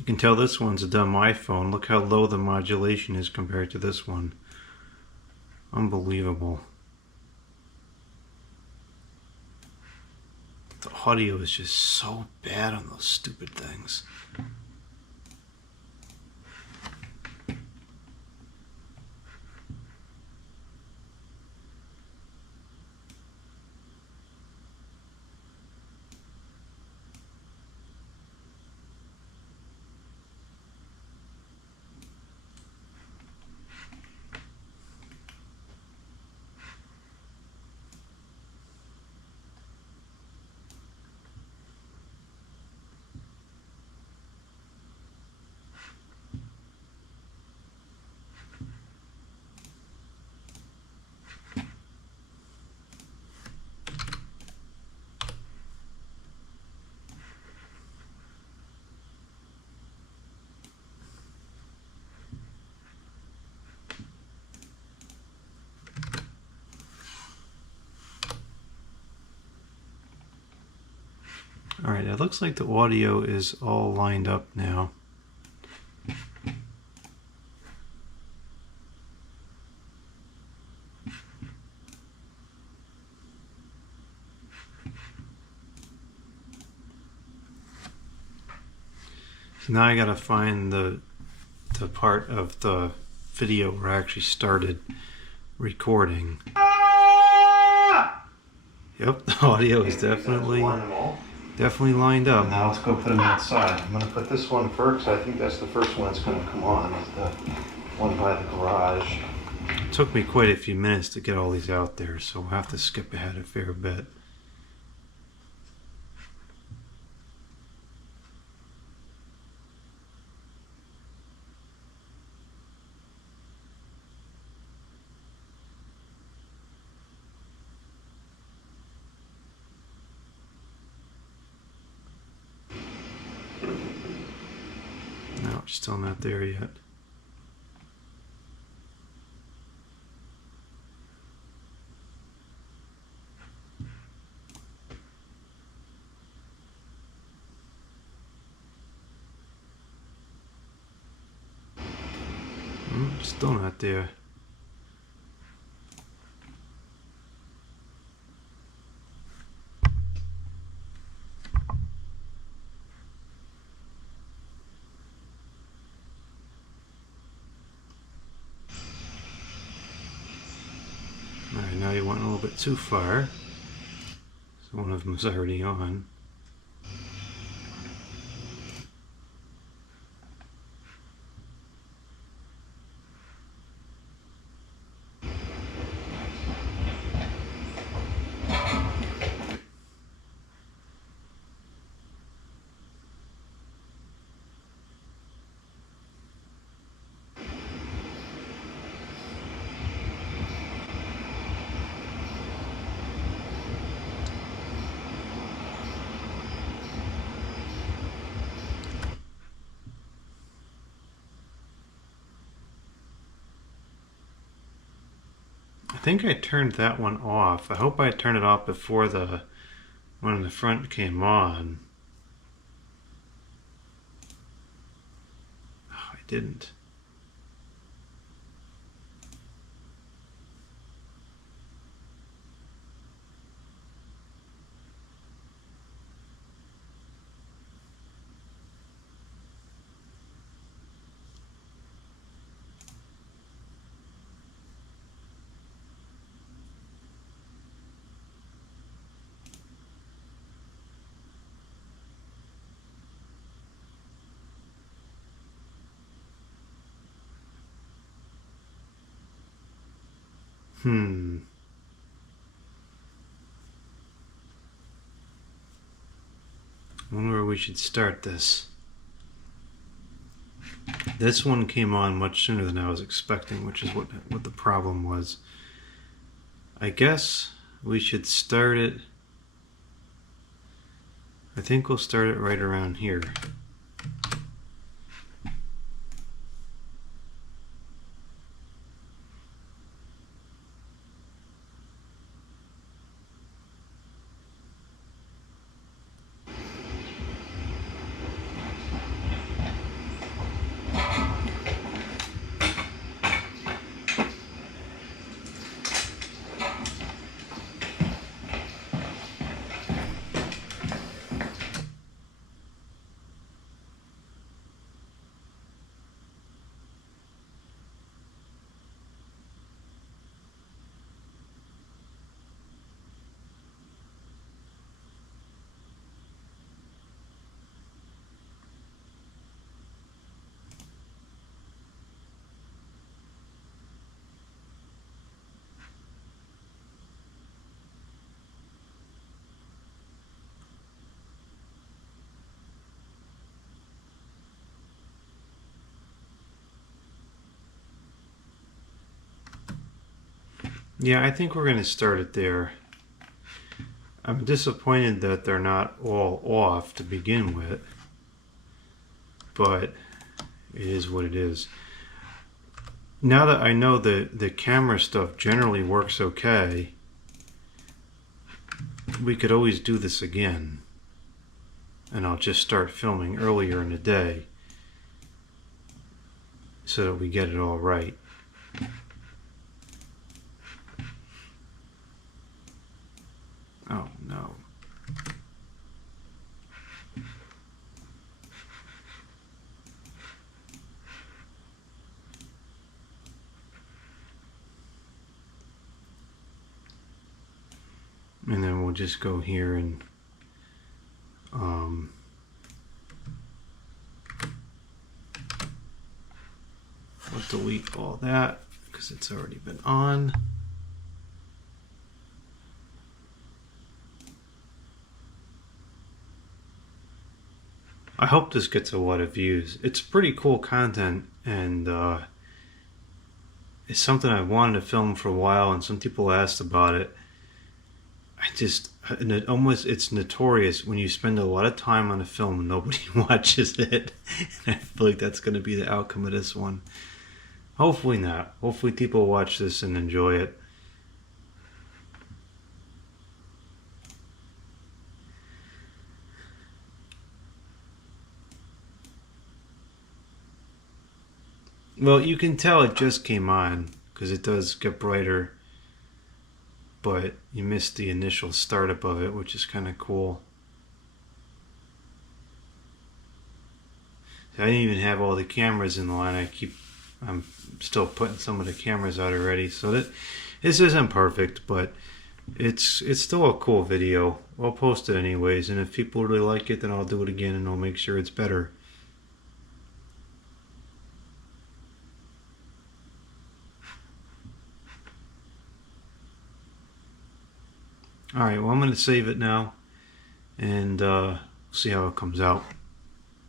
You can tell this one's a dumb iPhone. Look how low the modulation is compared to this one. Unbelievable. The audio is just so bad on those stupid things. Alright, it looks like the audio is all lined up now. So now I gotta find the part of the video where I actually started recording. Yep, the audio is definitely lined up. Now let's go put them outside. I'm gonna put this one first. I think that's the first one that's gonna come on. Is the one by the garage. It took me quite a few minutes to get all these out there, so we'll have to skip ahead a fair bit. No, still not there yet. Still not there. Alright, now you went a little bit too far. So one of them is already on. I think I turned that one off. I hope I turned it off before the one in the front came on. Oh, I didn't. I wonder where we should start this. This one came on much sooner than I was expecting, which is what the problem was. I guess we should start it. I think we'll start it right around here. Yeah, I think we're going to start it there. I'm disappointed that they're not all off to begin with, but it is what it is. Now that I know the camera stuff generally works okay, we could always do this again. and I'll just start filming earlier in the day so that we get it all right. Oh no. And then we'll just go here and we'll delete all that because it's already been on. I hope this gets a lot of views. It's pretty cool content, and it's something I wanted to film for a while, and some people asked about it. It's notorious when you spend a lot of time on a film and nobody watches it. And I feel like that's going to be the outcome of this one. Hopefully not. Hopefully people watch this and enjoy it. Well, you can tell it just came on because it does get brighter, but you missed the initial startup of it, which is kind of cool. I didn't even have all the cameras in the line. I'm still putting some of the cameras out already, so this isn't perfect, but it's still a cool video. I'll post it anyways, and if people really like it, then I'll do it again and I'll make sure it's better. Alright, well, I'm going to save it now and see how it comes out.